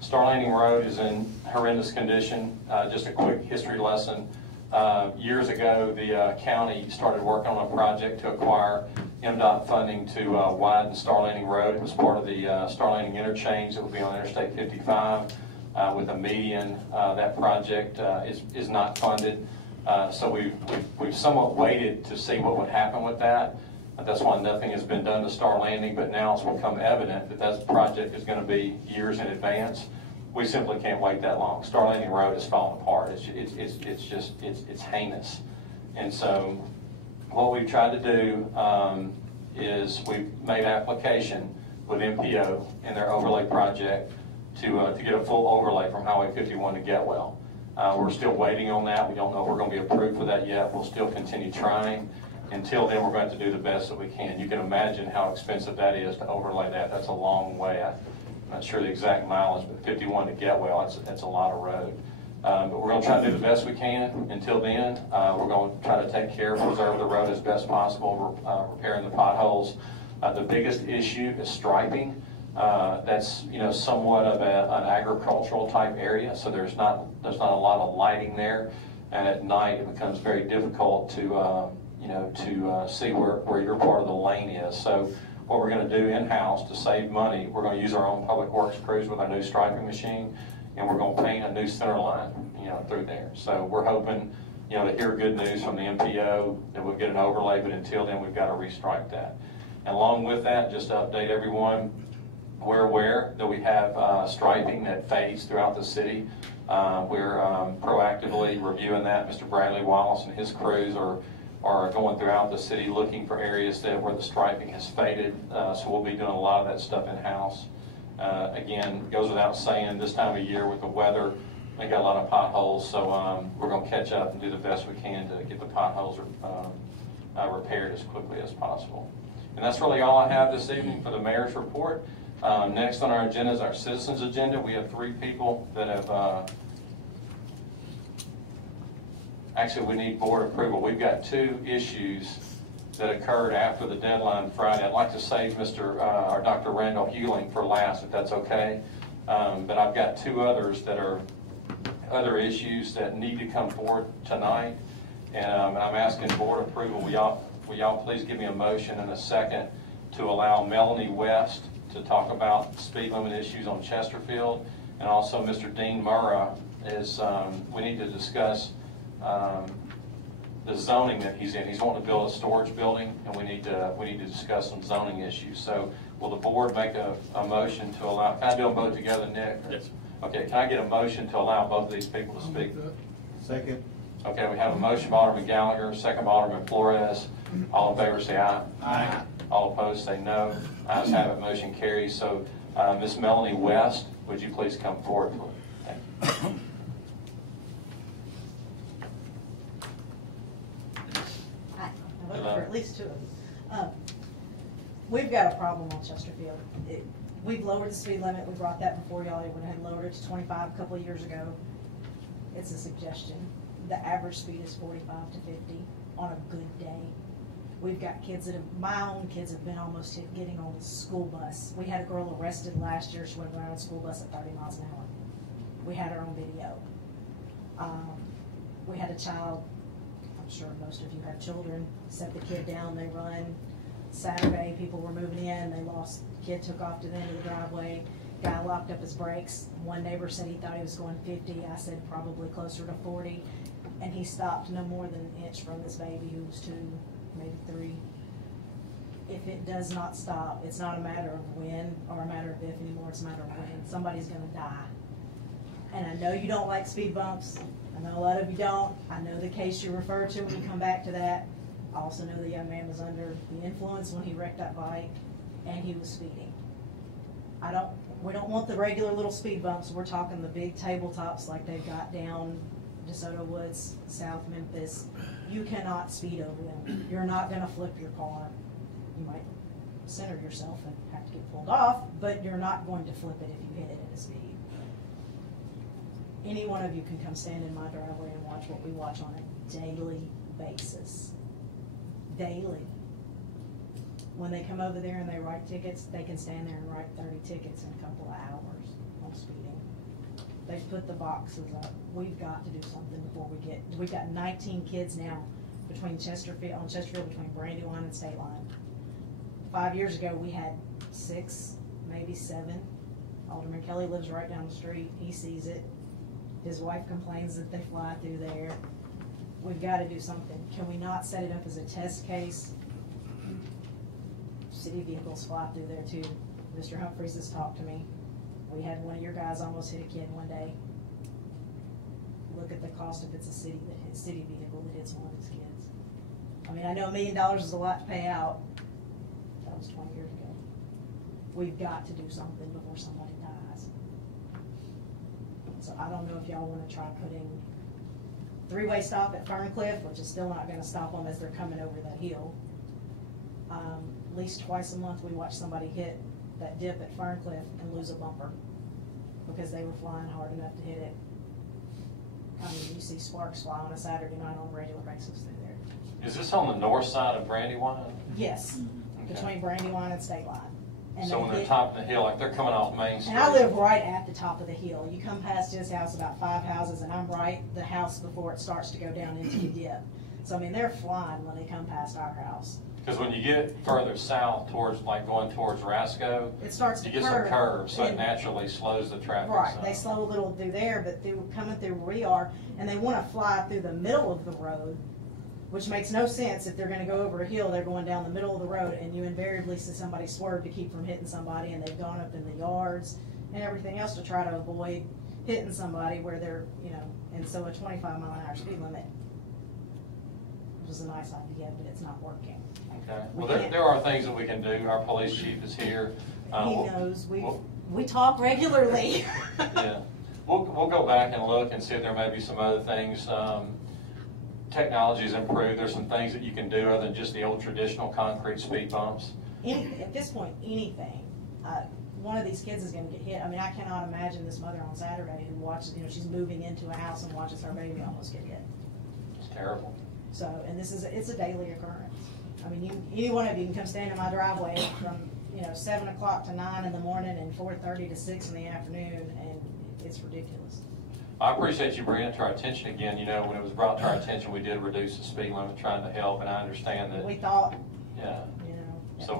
Star Landing Road is in horrendous condition. Just a quick history lesson. Years ago, the county started working on a project to acquire MDOT funding to widen Star Landing Road. It was part of the Star Landing interchange that would be on Interstate 55 with a median. That project is not funded. So we've somewhat waited to see what would happen with that. That's why nothing has been done to Star Landing, but now it's become evident that that project is going to be years in advance. We simply can't wait that long. Star Landing Road is falling apart. It's heinous. And so what we've tried to do is we've made application with MPO in their overlay project to get a full overlay from Highway 51 to Getwell. We're still waiting on that. We don't know if we're going to be approved for that yet. We'll still continue trying. Until then, we're going to do the best that we can. You can imagine how expensive that is to overlay that. That's a long way. I'm not sure the exact mileage, but 51 to Getwell, that's a lot of road. But we're going to try to do the best we can. Until then, we're going to try to take care of, preserve the road as best possible, repairing the potholes. The biggest issue is striping. That's somewhat of an agricultural type area, so there's not a lot of lighting there, and at night it becomes very difficult to see where your part of the lane is. So what we're going to do in-house to save money, we're going to use our own public works crews with our new striping machine, and we're going to paint a new center line, through there. So we're hoping, to hear good news from the MPO that we'll get an overlay, but until then we've got to restripe that. And along with that, just to update everyone, we're aware that we have striping that fades throughout the city. We're proactively reviewing that. Mr. Bradley Wallace and his crews are are going throughout the city looking for areas where the striping has faded. So we'll be doing a lot of that stuff in-house. Again, goes without saying, this time of year with the weather, we got a lot of potholes, so we're going to catch up and do the best we can to get the potholes repaired as quickly as possible. And that's really all I have this evening for the mayor's report. Next on our agenda is our citizens agenda. We have 3 people that have, actually we need board approval. We've got 2 issues that occurred after the deadline Friday. I'd like to save Dr. Randall Hewling for last, if that's okay. But I've got 2 others that are other issues that need to come forward tonight. And I'm asking board approval. Will y'all please give me a motion and a second to allow Melanie West to talk about speed limit issues on Chesterfield, and also Mr. Dean Murrah is, we need to discuss the zoning that he's in. He's wanting to build a storage building, and we need to discuss some zoning issues. So will the board make a motion to allow, can I do them both together, Nick? Yes. Okay, can I get a motion to allow both of these people to speak? Second. Okay, we have a motion by Alderman Gallagher, second by Alderman Flores. All in favor say aye. Aye. All opposed say no. Ayes have it, motion carries. So Ms. Melanie West, would you please come forward? Thank you. I voted for at least 2 of them. We've got a problem on Chesterfield. We've lowered the speed limit. We brought that before y'all. We had lowered it to 25 a couple of years ago. It's a suggestion. The average speed is 45 to 50 on a good day. We've got kids that have, my own kids have been almost getting on the school bus. We had a girl arrested last year. She went around on the school bus at 30 miles an hour. We had her on video. We had a child, I'm sure most of you have children, set the kid down, they run. Saturday, people were moving in, they lost, the kid took off to the end of the driveway, guy locked up his brakes. One neighbor said he thought he was going 50, I said probably closer to 40, and he stopped no more than an inch from this baby who was 2, maybe 3. If it does not stop, it's not a matter of when or a matter of if anymore, it's a matter of when. Somebody's gonna die. And I know you don't like speed bumps. I know a lot of you don't. I know the case you referred to when you come back to that. I also know the young man was under the influence when he wrecked that bike, and he was speeding. We don't want the regular little speed bumps. We're talking the big tabletops like they've got down DeSoto Woods, South Memphis. You cannot speed over them. You're not gonna flip your car. You might center yourself and have to get pulled off, but you're not going to flip it if you hit it at a speed. Any one of you can come stand in my driveway and watch what we watch on a daily basis. Daily. When they come over there and they write tickets, they can stand there and write 30 tickets in a couple of hours on speeding. They've put the boxes up. We've got to do something before we've got 19 kids now on Chesterfield between Brandywine and State Line. 5 years ago we had 6, maybe 7. Alderman Kelly lives right down the street. He sees it. His wife complains that they fly through there. We've got to do something. Can we not set it up as a test case? City vehicles fly through there too. Mr. Humphreys has talked to me. We had one of your guys almost hit a kid one day. Look at the cost if it's a city vehicle that hits one of its kids. I mean, I know $1 million is a lot to pay out. That was 20 years ago. We've got to do something before somebody dies. So I don't know if y'all want to try putting 3-way stop at Ferncliff, which is still not going to stop them as they're coming over that hill. At least twice a month we watch somebody hit that dip at Ferncliff and lose a bumper because they were flying hard enough to hit it. I mean, you see sparks fly on a Saturday night on a regular basis through there. Is this on the north side of Brandywine? Yes, Okay. between Brandywine and State Line. And So when they're top of the hill, like they're coming off Main Street. And I live right at the top of the hill. You come past his house about 5 houses, and I'm right the house before it starts to go down into the dip. So I mean, they're flying when they come past our house. Because when you get further south towards, like going towards Rasco, It starts to you get curve. some curves, so it And- naturally slows the traffic. Right, some. they slow a little through there, but coming through where we are, and they want to fly through the middle of the road, which makes no sense. If they're going to go over a hill, they're going down the middle of the road, and you invariably see somebody swerve to keep from hitting somebody, and they've gone up in the yards and everything else to try to avoid hitting somebody where they're, and so a 25-mile-an-hour speed limit. was a nice idea, but it's not working. Okay, well, there are things that we can do. Our police chief is here. He knows, we talk regularly. Yeah, we'll go back and look and see if there may be some other things. Technology's improved. There's some things that you can do other than just the old traditional concrete speed bumps. At this point, anything. One of these kids is going to get hit. I mean, I cannot imagine this mother on Saturday who watches, she's moving into a house and watches her baby almost get hit. It's terrible. So, and it's a daily occurrence. I mean, any one of you can come stand in my driveway from, 7 o'clock to 9 in the morning and 4:30 to 6 in the afternoon, and it's ridiculous. I appreciate you bringing it to our attention again. When it was brought to our attention, we did reduce the speed limit trying to help, and I understand that. We thought. Yeah. So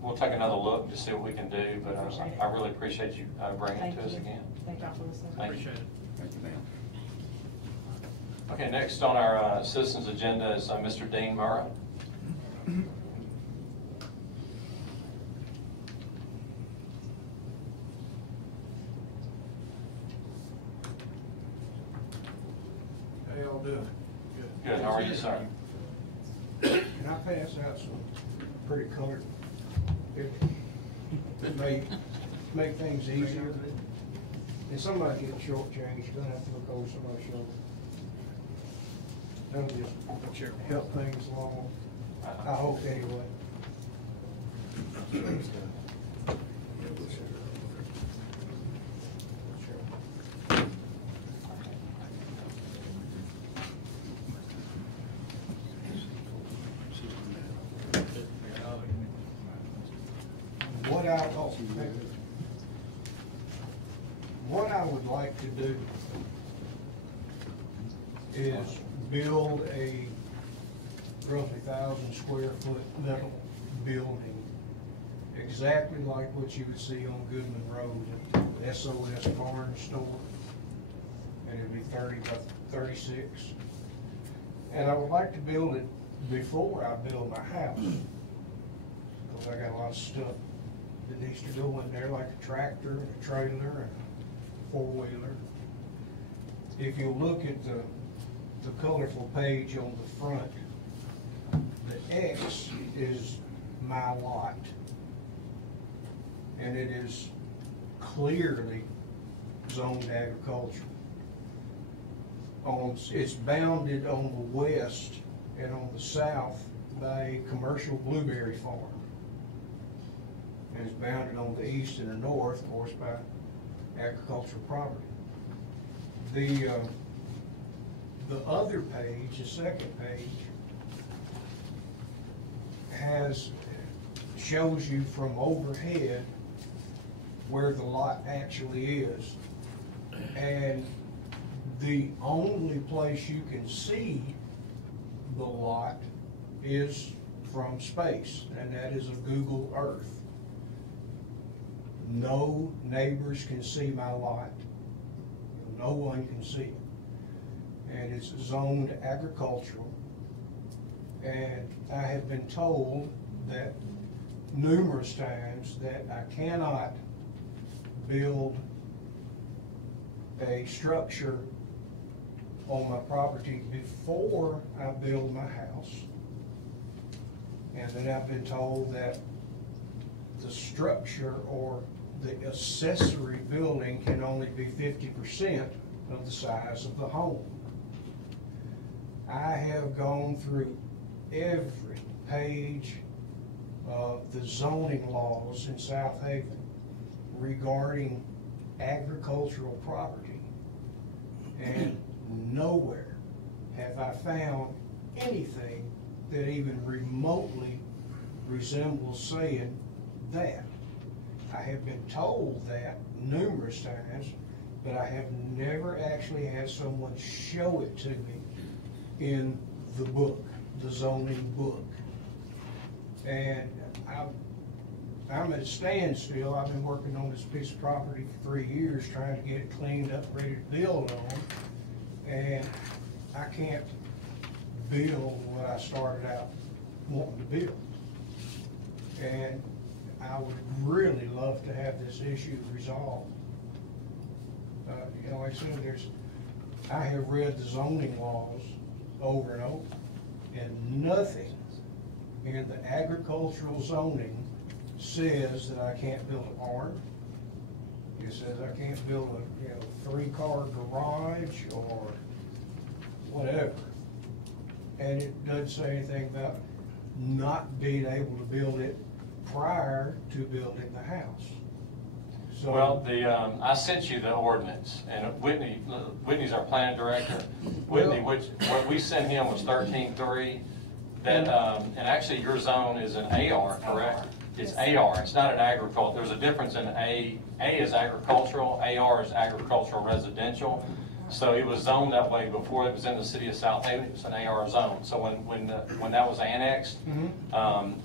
we'll take another look to see what we can do, but I really appreciate you bringing it to us again. Thank y'all for listening. Appreciate it. Thank you, ma'am. Okay, next on our citizens agenda is Mr. Dean Murrah. How y'all doing? Good. How are you, sir? Can I pass out some pretty colored pictures? It may make things easier. And somebody get shortchanged, you're gonna have to look over somebody's shoulder. That'll just help things along. I hope anyway. What I would like to do is build a roughly 1,000 square foot metal building exactly like what you would see on Goodman Road at the SOS Barn Store. And it'd be 30 by 36. And I would like to build it before I build my house, because I got a lot of stuff that needs to go in there, like a tractor and a trailer and a four-wheeler. If you look at the colorful page on the front, the X is my lot. And it is clearly zoned agricultural. It's bounded on the west and on the south by a commercial blueberry farm. And it's bounded on the east and the north, of course, by agricultural property. The other page, the second page, shows you from overhead where the lot actually is. And the only place you can see the lot is from space, and that is of Google Earth. No neighbors can see my lot. No one can see it. And it's zoned agricultural. And I have been told that numerous times that I cannot build a structure on my property before I build my house. And then I've been told that the structure or the accessory building can only be 50% of the size of the home. I have gone through every page of the zoning laws in Southaven regarding agricultural property, and nowhere have I found anything that even remotely resembles saying that. I have been told that numerous times, but I have never actually had someone show it to me in the book, the zoning book. And I'm at a standstill. I've been working on this piece of property for 3 years, trying to get it cleaned up, ready to build on. And I can't build what I started out wanting to build. And I would really love to have this issue resolved. Like I said, I have read the zoning laws over and over, And nothing in the agricultural zoning says that I can't build a barn. It says I can't build a 3-car garage or whatever. And it doesn't say anything about not being able to build it prior to building the house. So, Well, I sent you the ordinance, and Whitney's our planning director. Whitney, what we sent him was 13.3. That, and actually your zone is an AR, correct? It's AR, it's not an agricultural. There's a difference in A is agricultural, AR is agricultural residential. So it was zoned that way before it was in the city of Southaven. It was an AR zone. So when that was annexed,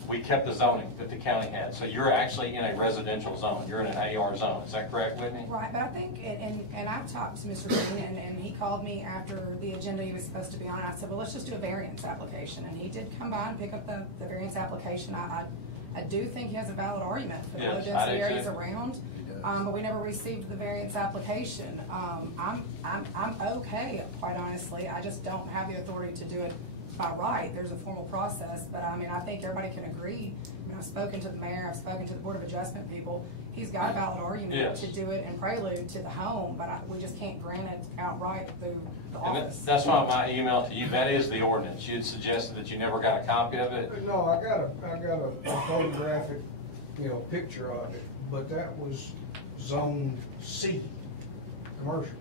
we kept the zoning that the county had. So you're actually in a residential zone. You're in an AR zone. Is that correct, Whitney? Right, but I think, and I've talked to Mr. Green, and he called me after the agenda he was supposed to be on, and I said, well, let's just do a variance application. And he did come by and pick up the variance application. I do think he has a valid argument for the low density areas around. But we never received the variance application. I'm okay, quite honestly. I just don't have the authority to do it by right. There's a formal process, but I mean, I think everybody can agree. I mean, I've spoken to the mayor, I've spoken to the Board of Adjustment people. He's got a valid argument to do it in prelude to the home, but we just can't grant it outright through the office. And that's why my email to you, that is the ordinance. You had suggested that you never got a copy of it. No, I got a photographic, picture of it, but that was Zone C, commercial.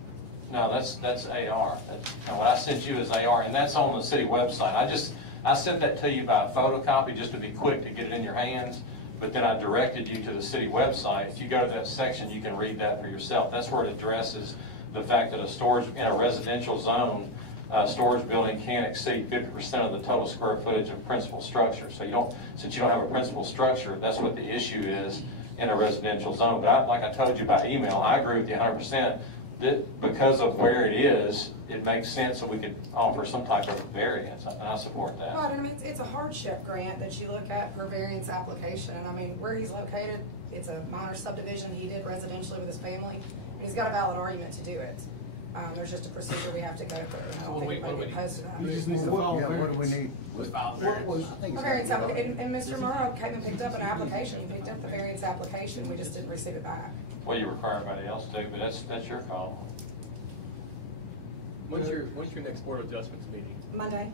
No, that's AR. What I sent you is AR, and that's on the city website. I sent that to you by a photocopy just to be quick to get it in your hands, but then I directed you to the city website. If you go to that section, you can read that for yourself. That's where it addresses the fact that a storage in a residential zone, storage building can't exceed 50% of the total square footage of principal structure. So since you don't have a principal structure, that's what the issue is in a residential zone. But like I told you by email, I agree with you 100%. That because of where it is, it makes sense that we could offer some type of variance, and I support that. Right, and I mean, it's a hardship grant that you look at per variance application, and I mean, where he's located, it's a minor subdivision he did residentially with his family, and he's got a valid argument to do it. There's just a procedure we have to go through, and I don't think anybody get opposed to that. We just need to follow What do we need? A variance application, and Mr. Morrow came and picked up an application, he picked up the variance application, we just didn't receive it back. Well, you require everybody else to, but that's your call. When's your next Board of Adjustments meeting? Monday.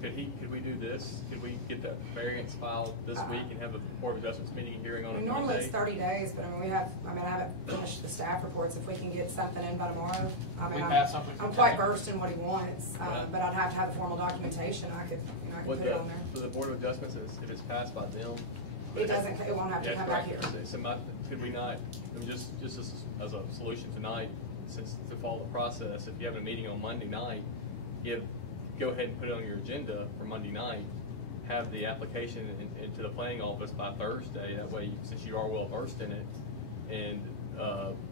Could we do this? Could we get that variance filed this week and have a Board of Adjustments meeting and hearing on it? Normally it's 30 days, but I mean, I haven't finished the staff reports. If we can get something in by tomorrow, I mean, I'm quite versed in what he wants, but I'd have to have the formal documentation. I could put it on there. For the Board of Adjustments, if it's passed by them, it won't have to come back here. So could we not, I mean, just as a solution tonight, since to follow the process, if you have a meeting on Monday night, go ahead and put it on your agenda for Monday night, have the application into the planning office by Thursday. That way, since you are well versed in it, and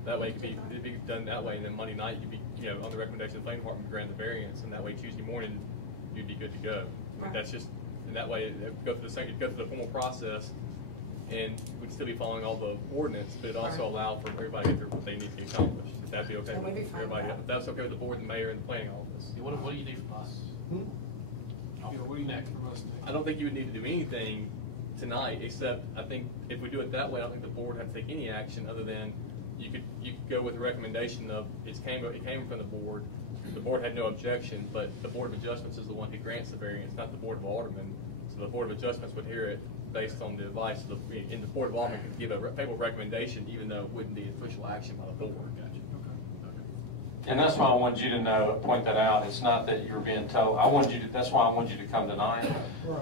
that way it'd be done that way. And then Monday night, you'd be on the recommendation of the planning department, grant the variance, and that way Tuesday morning you'd be good to go. Right. That's just, and that way go through the formal process, and we'd still be following all the ordinance, but it also allow for everybody to get through what they need to get accomplished. If that'd be okay with everybody, if that's okay with the board, the mayor, and the planning office. What do you need from us? What do you need from us? I don't think you would need to do anything tonight, except I think if we do it that way, I don't think the board would have to take any action other than you could go with the recommendation of it came from the board. The board had no objection, but the Board of Adjustments is the one who grants the variance, not the Board of Aldermen. So the Board of Adjustments would hear it based on the advice of and the Board of Aldermen could give a favorable recommendation, even though it wouldn't be official action by the board. Gotcha. And that's why I wanted you to point that out. It's not that you were being told. That's why I wanted you to come tonight,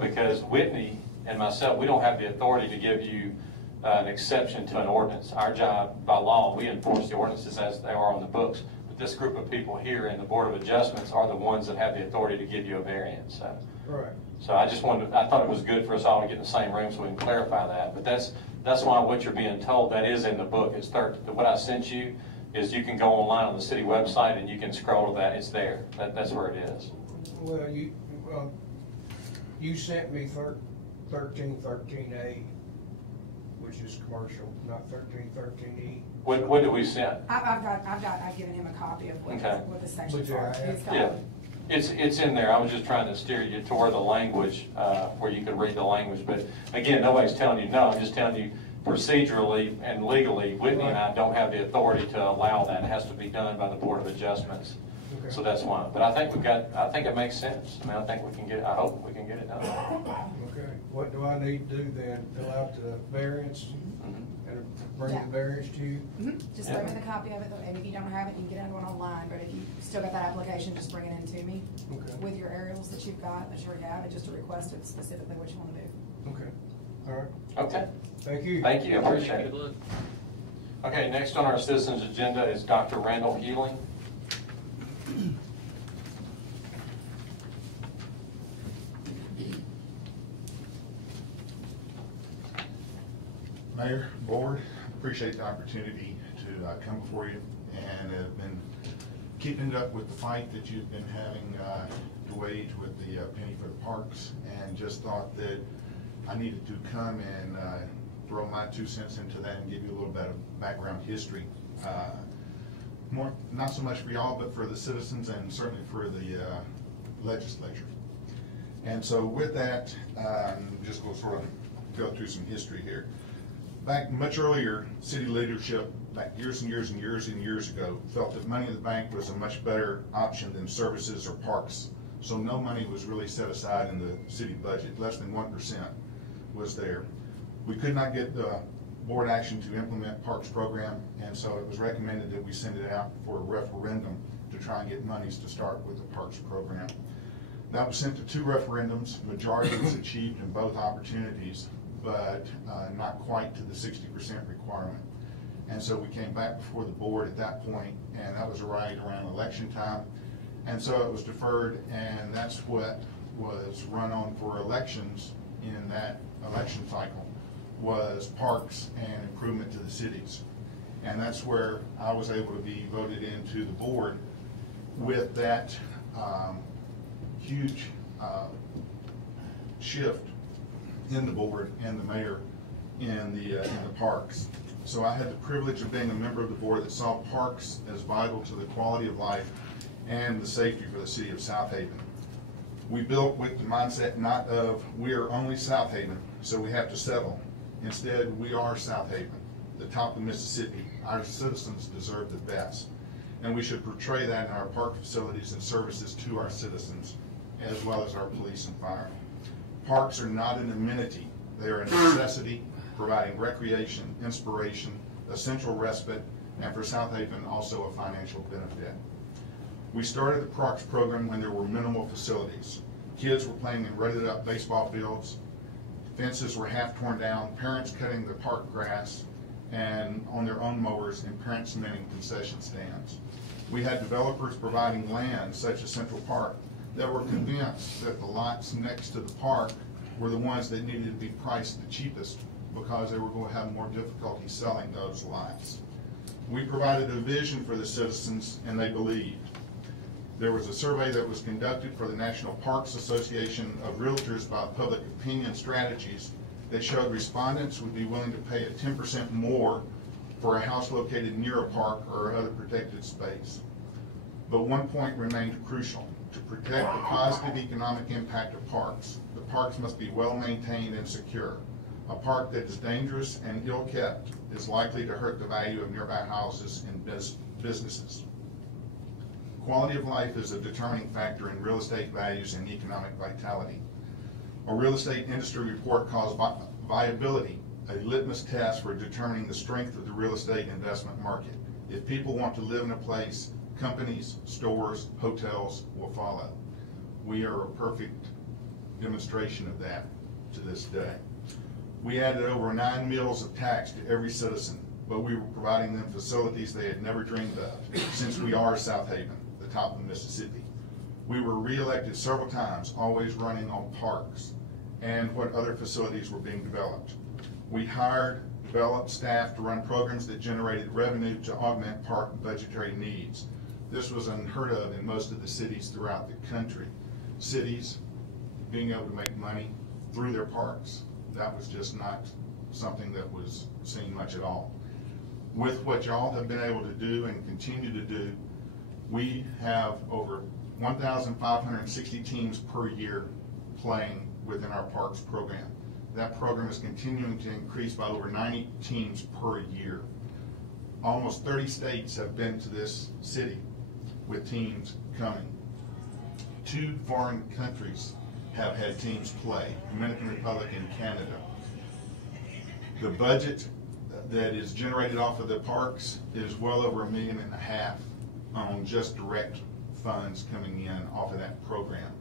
because Whitney and myself, we don't have the authority to give you an exception to an ordinance. Our job by law, we enforce the ordinances as they are on the books. But this group of people here in the Board of Adjustments are the ones that have the authority to give you a variance. So I thought it was good for us all to get in the same room so we can clarify that. But that's why what you're being told, that is in the book. It's what I sent you is you can go online on the city website and you can scroll to that. It's there. That's where it is. Well, you sent me 1313A, which is commercial, not 1313E. What did we send? I've given him a copy of what the sections are. It's in there. I was just trying to steer you toward the language, where you could read the language. But again, nobody's telling you no. I'm just telling you procedurally and legally, Whitney and I don't have the authority to allow that. It has to be done by the Board of Adjustments. Okay. So that's why. But I think it makes sense. I mean, I hope we can get it done. Okay, what do I need to do then? Fill out the variance and bring the variance to you? Just bring me the copy of it, and if you don't have it, you can get one online, but if you still got that application, just bring it in to me with your aerials that you've got, that you already have, and just to request it specifically what you want to do. Okay, all right. Okay. Thank you. Thank you. I appreciate it. Okay, next on our citizens' agenda is Dr. Randall Healing. Mayor, Board, appreciate the opportunity to come before you, and have been keeping up with the fight that you've been having to wage with the penny for the parks, and just thought that I needed to come and throw my 2 cents into that and give you a little bit of background history. More, not so much for y'all, but for the citizens and certainly for the legislature. And so with that, just going to sort of go through some history here. Back much earlier, city leadership, back years and years and years and years ago, felt that money in the bank was a much better option than services or parks. So no money was really set aside in the city budget. Less than 1% was there. We could not get the board action to implement parks program, and so it was recommended that we send it out for a referendum to try and get monies to start with the parks program. That was sent to 2 referendums. Majority was achieved in both opportunities, but not quite to the 60% requirement. And so we came back before the board at that point, and that was right around election time. And so it was deferred, and that's what was run on for elections in that election cycle, was parks and improvement to the cities. And that's where I was able to be voted into the board with that huge shift in the board and the mayor in the parks. So I had the privilege of being a member of the board that saw parks as vital to the quality of life and the safety for the city of Southaven. We built with the mindset not of we are only Southaven, so we have to settle. Instead, we are Southaven, the top of Mississippi. Our citizens deserve the best, and we should portray that in our park facilities and services to our citizens, as well as our police and fire. Parks are not an amenity. They are a necessity, providing recreation, inspiration, essential respite, and for Southaven, also a financial benefit. We started the parks program when there were minimal facilities. Kids were playing in rutted up baseball fields, fences were half torn down, parents cutting the park grass and on their own mowers, and parents cementing concession stands. We had developers providing land, such as Central Park, that were convinced that the lots next to the park were the ones that needed to be priced the cheapest because they were going to have more difficulty selling those lots. We provided a vision for the citizens, and they believed. There was a survey that was conducted for the National Parks Association of Realtors by Public Opinion Strategies that showed respondents would be willing to pay 10% more for a house located near a park or other protected space. But one point remained crucial. To protect the positive economic impact of parks, the parks must be well maintained and secure. A park that is dangerous and ill-kept is likely to hurt the value of nearby houses and businesses. Quality of life is a determining factor in real estate values and economic vitality. A real estate industry report calls viability a litmus test for determining the strength of the real estate investment market. If people want to live in a place, companies, stores, hotels will follow. We are a perfect demonstration of that to this day. We added over 9 meals of tax to every citizen, but we were providing them facilities they had never dreamed of, since we are Southaven, the top of Mississippi. We were re-elected several times, always running on parks and what other facilities were being developed. We hired, developed staff to run programs that generated revenue to augment park budgetary needs. This was unheard of in most of the cities throughout the country. Cities being able to make money through their parks, that was just not something that was seen much at all. With what y'all have been able to do and continue to do, we have over 1,560 teams per year playing within our parks program. That program is continuing to increase by over 90 teams per year. Almost 30 states have been to this city with teams coming. 2 foreign countries have had teams play, Dominican Republic and Canada. The budget that is generated off of the parks is well over $1.5 million on just direct funds coming in off of that program.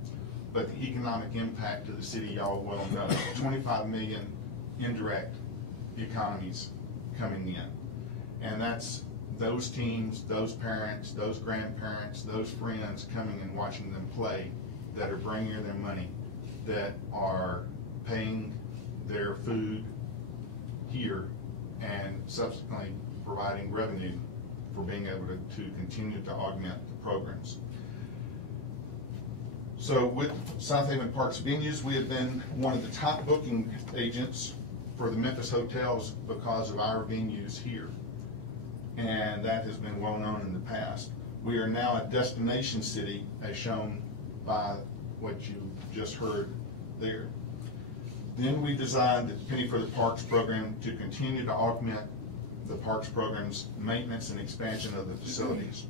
But the economic impact to the city, y'all well know, 25 million indirect economies coming in. And that's those teams, those parents, those grandparents, those friends coming and watching them play that are bringing their money, that are paying their food here and subsequently providing revenue for being able to continue to augment the programs. So with Southaven Parks Venues, we have been one of the top booking agents for the Memphis hotels because of our venues here. And that has been well known in the past. We are now a destination city, as shown by what you just heard there. Then we designed the Penny for the Parks program to continue to augment the parks program's maintenance and expansion of the facilities.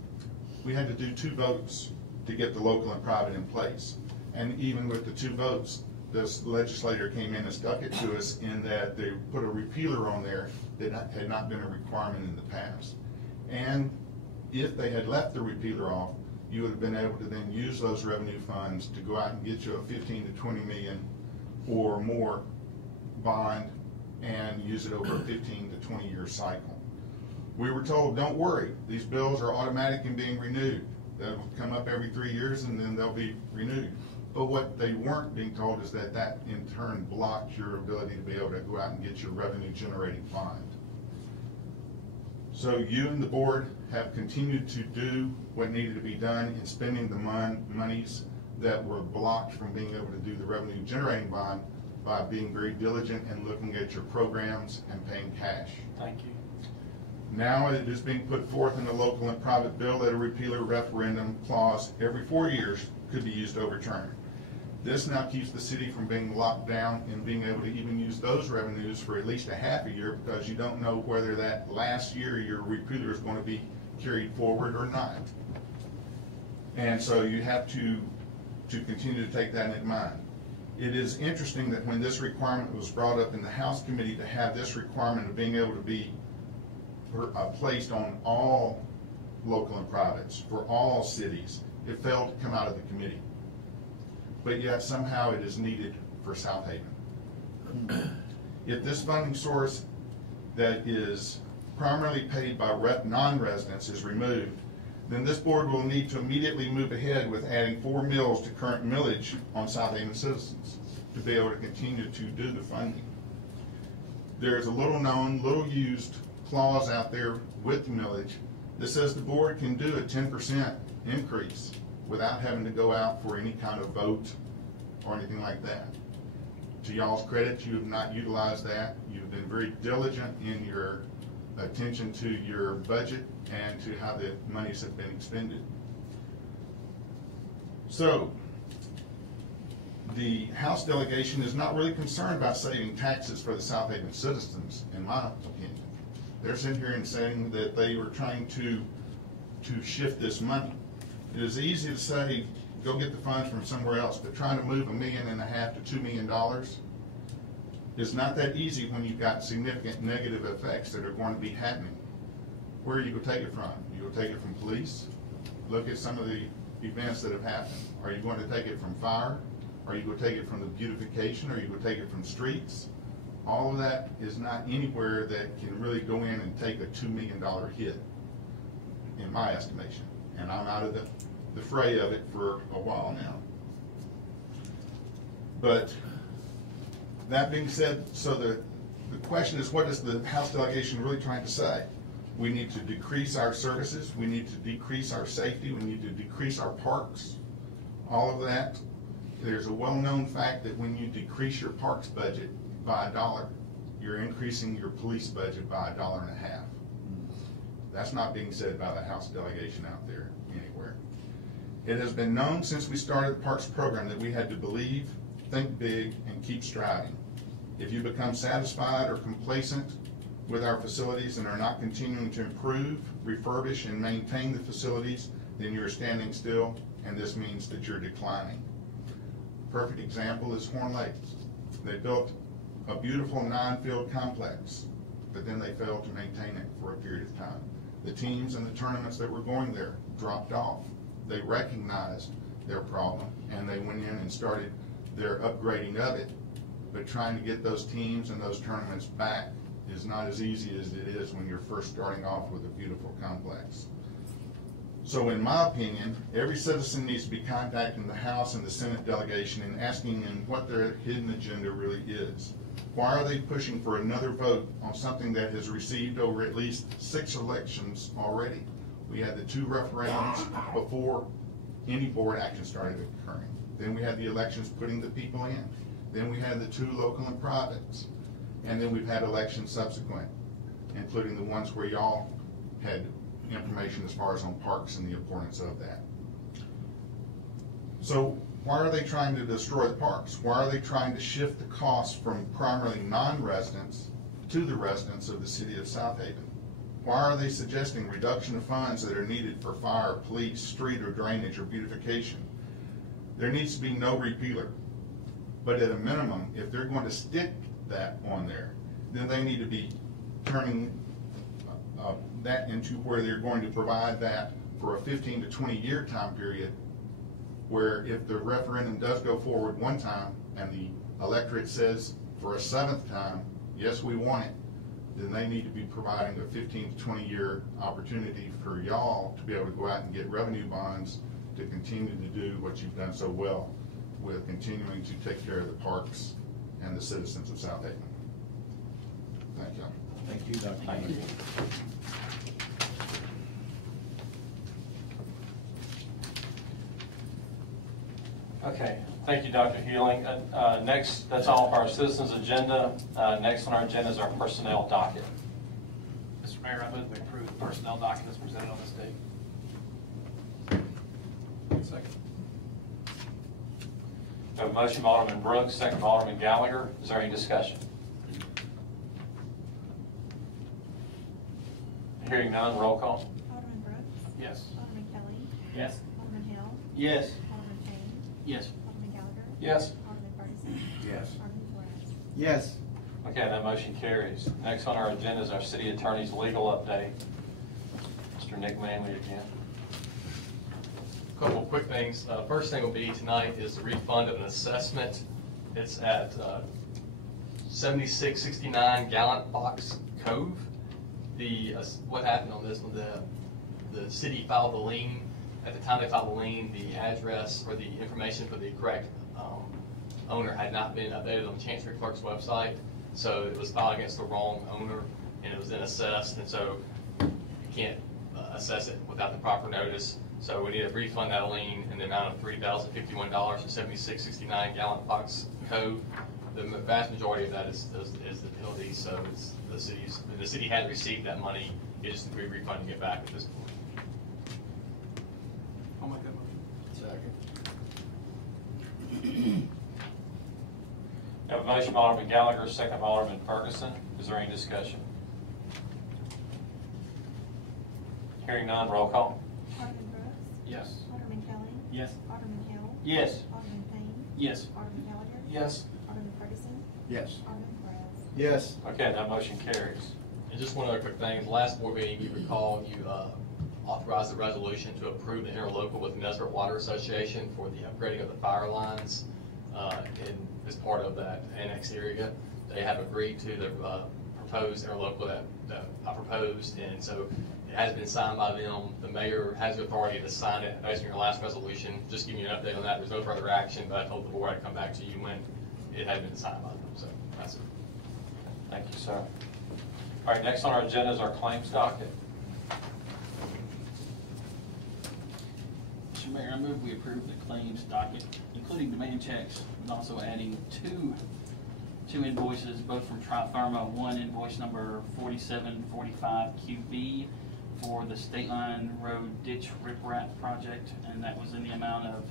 We had to do 2 votes to get the local and private in place. And even with the 2 votes, this legislator came in and stuck it to us in that they put a repealer on there that had not been a requirement in the past. And if they had left the repealer off, you would have been able to then use those revenue funds to go out and get you a 15 to 20 million or more bond and use it over a 15 to 20 year cycle. We were told, don't worry, these bills are automatic in being renewed. They'll come up every 3 years and then they'll be renewed. But what they weren't being told is that that in turn blocked your ability to be able to go out and get your revenue generating bond. So you and the board have continued to do what needed to be done in spending the monies that were blocked from being able to do the revenue generating bond by being very diligent and looking at your programs and paying cash. Thank you. Now it is being put forth in the local and private bill that a repealer referendum clause every 4 years could be used to overturn. This now keeps the city from being locked down and being able to even use those revenues for at least a half a year, because you don't know whether that last year your repealer is going to be carried forward or not. And so you have to continue to take that in mind. It is interesting that when this requirement was brought up in the House committee to have this requirement of being able to be placed on all local and privates for all cities, it failed to come out of the committee. But yet somehow it is needed for Southaven. If this funding source that is primarily paid by non-residents is removed, then this board will need to immediately move ahead with adding 4 mills to current millage on Southaven citizens to be able to continue to do the funding. There is a little known, little used clause out there with millage that says the board can do a 10% increase without having to go out for any kind of vote or anything like that. To y'all's credit, you have not utilized that. You've been very diligent in your attention to your budget and to how the monies have been expended. So, the House delegation is not really concerned about saving taxes for the Southaven citizens, in my opinion. They're sitting here and saying that they were trying to shift this money. It is easy to say, go get the funds from somewhere else, but trying to move $1.5 million to $2 million is not that easy when you've got significant negative effects that are going to be happening. Where are you going to take it from? You going to take it from police? Look at some of the events that have happened. Are you going to take it from fire? Are you going to take it from the beautification? Are you going to take it from streets? All of that is not anywhere that can really go in and take a $2 million hit, in my estimation. And I'm out of the fray of it for a while now. But that being said, so the question is, what is the House delegation really trying to say? We need to decrease our services. We need to decrease our safety. We need to decrease our parks. All of that. There's a well-known fact that when you decrease your parks budget by $1, you're increasing your police budget by $1.50. That's not being said by the House delegation out there anywhere. It has been known since we started the Parks program that we had to believe, think big, and keep striving. If you become satisfied or complacent with our facilities and are not continuing to improve, refurbish, and maintain the facilities, then you're standing still, and this means that you're declining. Perfect example is Horn Lake. They built a beautiful 9-field complex, but then they failed to maintain it for a period of time. The teams and the tournaments that were going there dropped off. They recognized their problem, and they went in and started their upgrading of it. But trying to get those teams and those tournaments back is not as easy as it is when you're first starting off with a beautiful complex. So in my opinion, every citizen needs to be contacting the House and the Senate delegation and asking them what their hidden agenda really is. Why are they pushing for another vote on something that has received over at least 6 elections already? We had the 2 referendums before any board action started occurring. Then we had the elections putting the people in. Then we had the 2 local and privates. And then we've had elections subsequent, including the ones where y'all had information as far as on parks and the importance of that. So why are they trying to destroy the parks? Why are they trying to shift the costs from primarily non-residents to the residents of the city of Southaven? Why are they suggesting reduction of funds that are needed for fire, police, street or drainage or beautification? There needs to be no repealer. But at a minimum, if they're going to stick that on there, then they need to be turning that into where they're going to provide that for a 15 to 20 year time period, where if the referendum does go forward one time and the electorate says for a 7th time, yes, we want it, then they need to be providing a 15 to 20 year opportunity for y'all to be able to go out and get revenue bonds to continue to do what you've done so well with continuing to take care of the parks and the citizens of Southaven. Thank you. Thank you, Dr. Thank you. Okay, thank you, Dr. Healing. Next, that's all of our citizens' agenda. Next on our agenda is our personnel docket. Mr. Mayor, I move we approve the personnel docket as presented on this date. Second. We have a motion by Alderman Brooks, second by Alderman Gallagher. Is there any discussion? Hearing none, roll call. Alderman Brooks? Yes. Alderman Kelly? Yes. Alderman Hill? Yes. Alderman Payne? Yes. Alderman Gallagher? Yes. Alderman Ferguson? Yes. Alderman Flores? Yes. Okay, that motion carries. Next on our agenda is our city attorney's legal update. Mr. Nick Manley again. Couple of quick things. First thing will be tonight is the refund of an assessment. It's at 7669 Gallant Box Cove. What happened on this one, the city filed the lien. At the time they filed the lien, the address or the information for the correct owner had not been updated on the Chancery Clerk's website. So it was filed against the wrong owner and it was then assessed. And so you can't assess it without the proper notice. So we need to refund that lien in the amount of $3,051 to 7669 Gallant Box Cove. The vast majority of that is the penalty, so it's the city had received that money. It just be refunding it back at this point. I'll make that motion. Second. We have a motion by Alderman Gallagher, second by Alderman Ferguson. Is there any discussion? Hearing none, roll call. Alderman Brooks? Yes. Alderman Kelly? Yes. Alderman Hill? Yes. Alderman Payne? Yes. Alderman Gallagher? Yes. Alderman Ferguson? Yes. Alderman Flores? Yes. Okay, that motion carries. And just one other quick thing. The last board meeting, you recall, you authorized the resolution to approve the interlocal with Nesbitt Water Association for the upgrading of the fire lines as part of that annexed area. They have agreed to the proposed interlocal that I proposed, and so it has been signed by them. The mayor has the authority to sign it based on your last resolution. Just giving you an update on that. There's no further action, but I told the board I'd come back to you when it had been signed by them. So that's it. Thank you, sir. All right, next on our agenda is our claims docket. Mr. Mayor, I move we approve the claims docket, including demand checks, and also adding two invoices, both from Tri-Pharma. One invoice number 4745 QB for the State Line Road Ditch Riprap Project, and that was in the amount of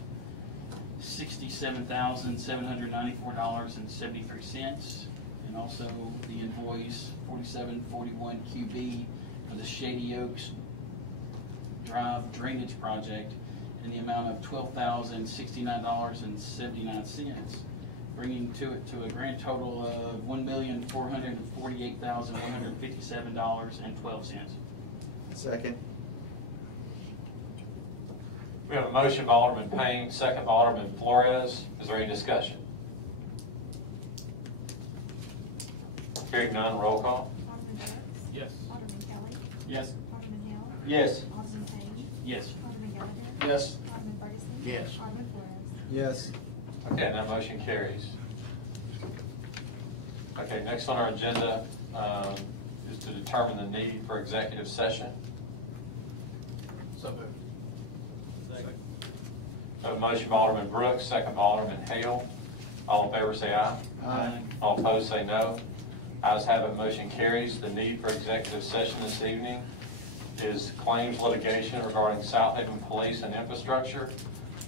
$67,794.73. And also the invoice 4741 QB for the Shady Oaks Drive Drainage Project in the amount of $12,069.79, bringing to a grand total of $1,448,157.12. Second. We have a motion by Alderman Payne, second by Alderman Flores. Is there any discussion? Hearing none, roll call. Alderman Brooks. Yes. Alderman Kelly. Yes. Alderman Hill. Yes. Alderman Payne. Yes. Alderman Gallagher. Yes. Alderman Ferguson. Yes. Alderman Flores. Yes. Okay, that motion carries. Okay, next on our agenda is to determine the need for executive session. So moved. A motion by Alderman Brooks, second by Alderman Hale. All in favor say aye. Aye. All opposed say no. Ayes have it, motion carries. The need for executive session this evening is claims litigation regarding Southaven Police and Infrastructure,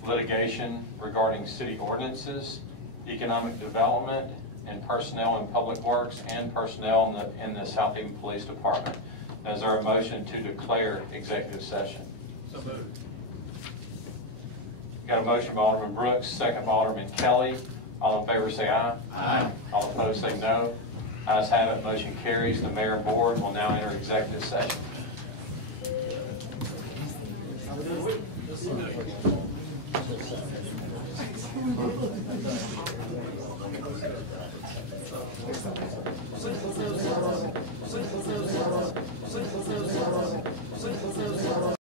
litigation regarding city ordinances, economic development, and personnel in Public Works and personnel in the Southaven Police Department. Is there a motion to declare executive session? So moved. Got a motion by Alderman Brooks, second by Alderman Kelly. All in favor say aye. Aye. All opposed say no. Ayes have it, motion carries. The mayor and board will now enter executive session.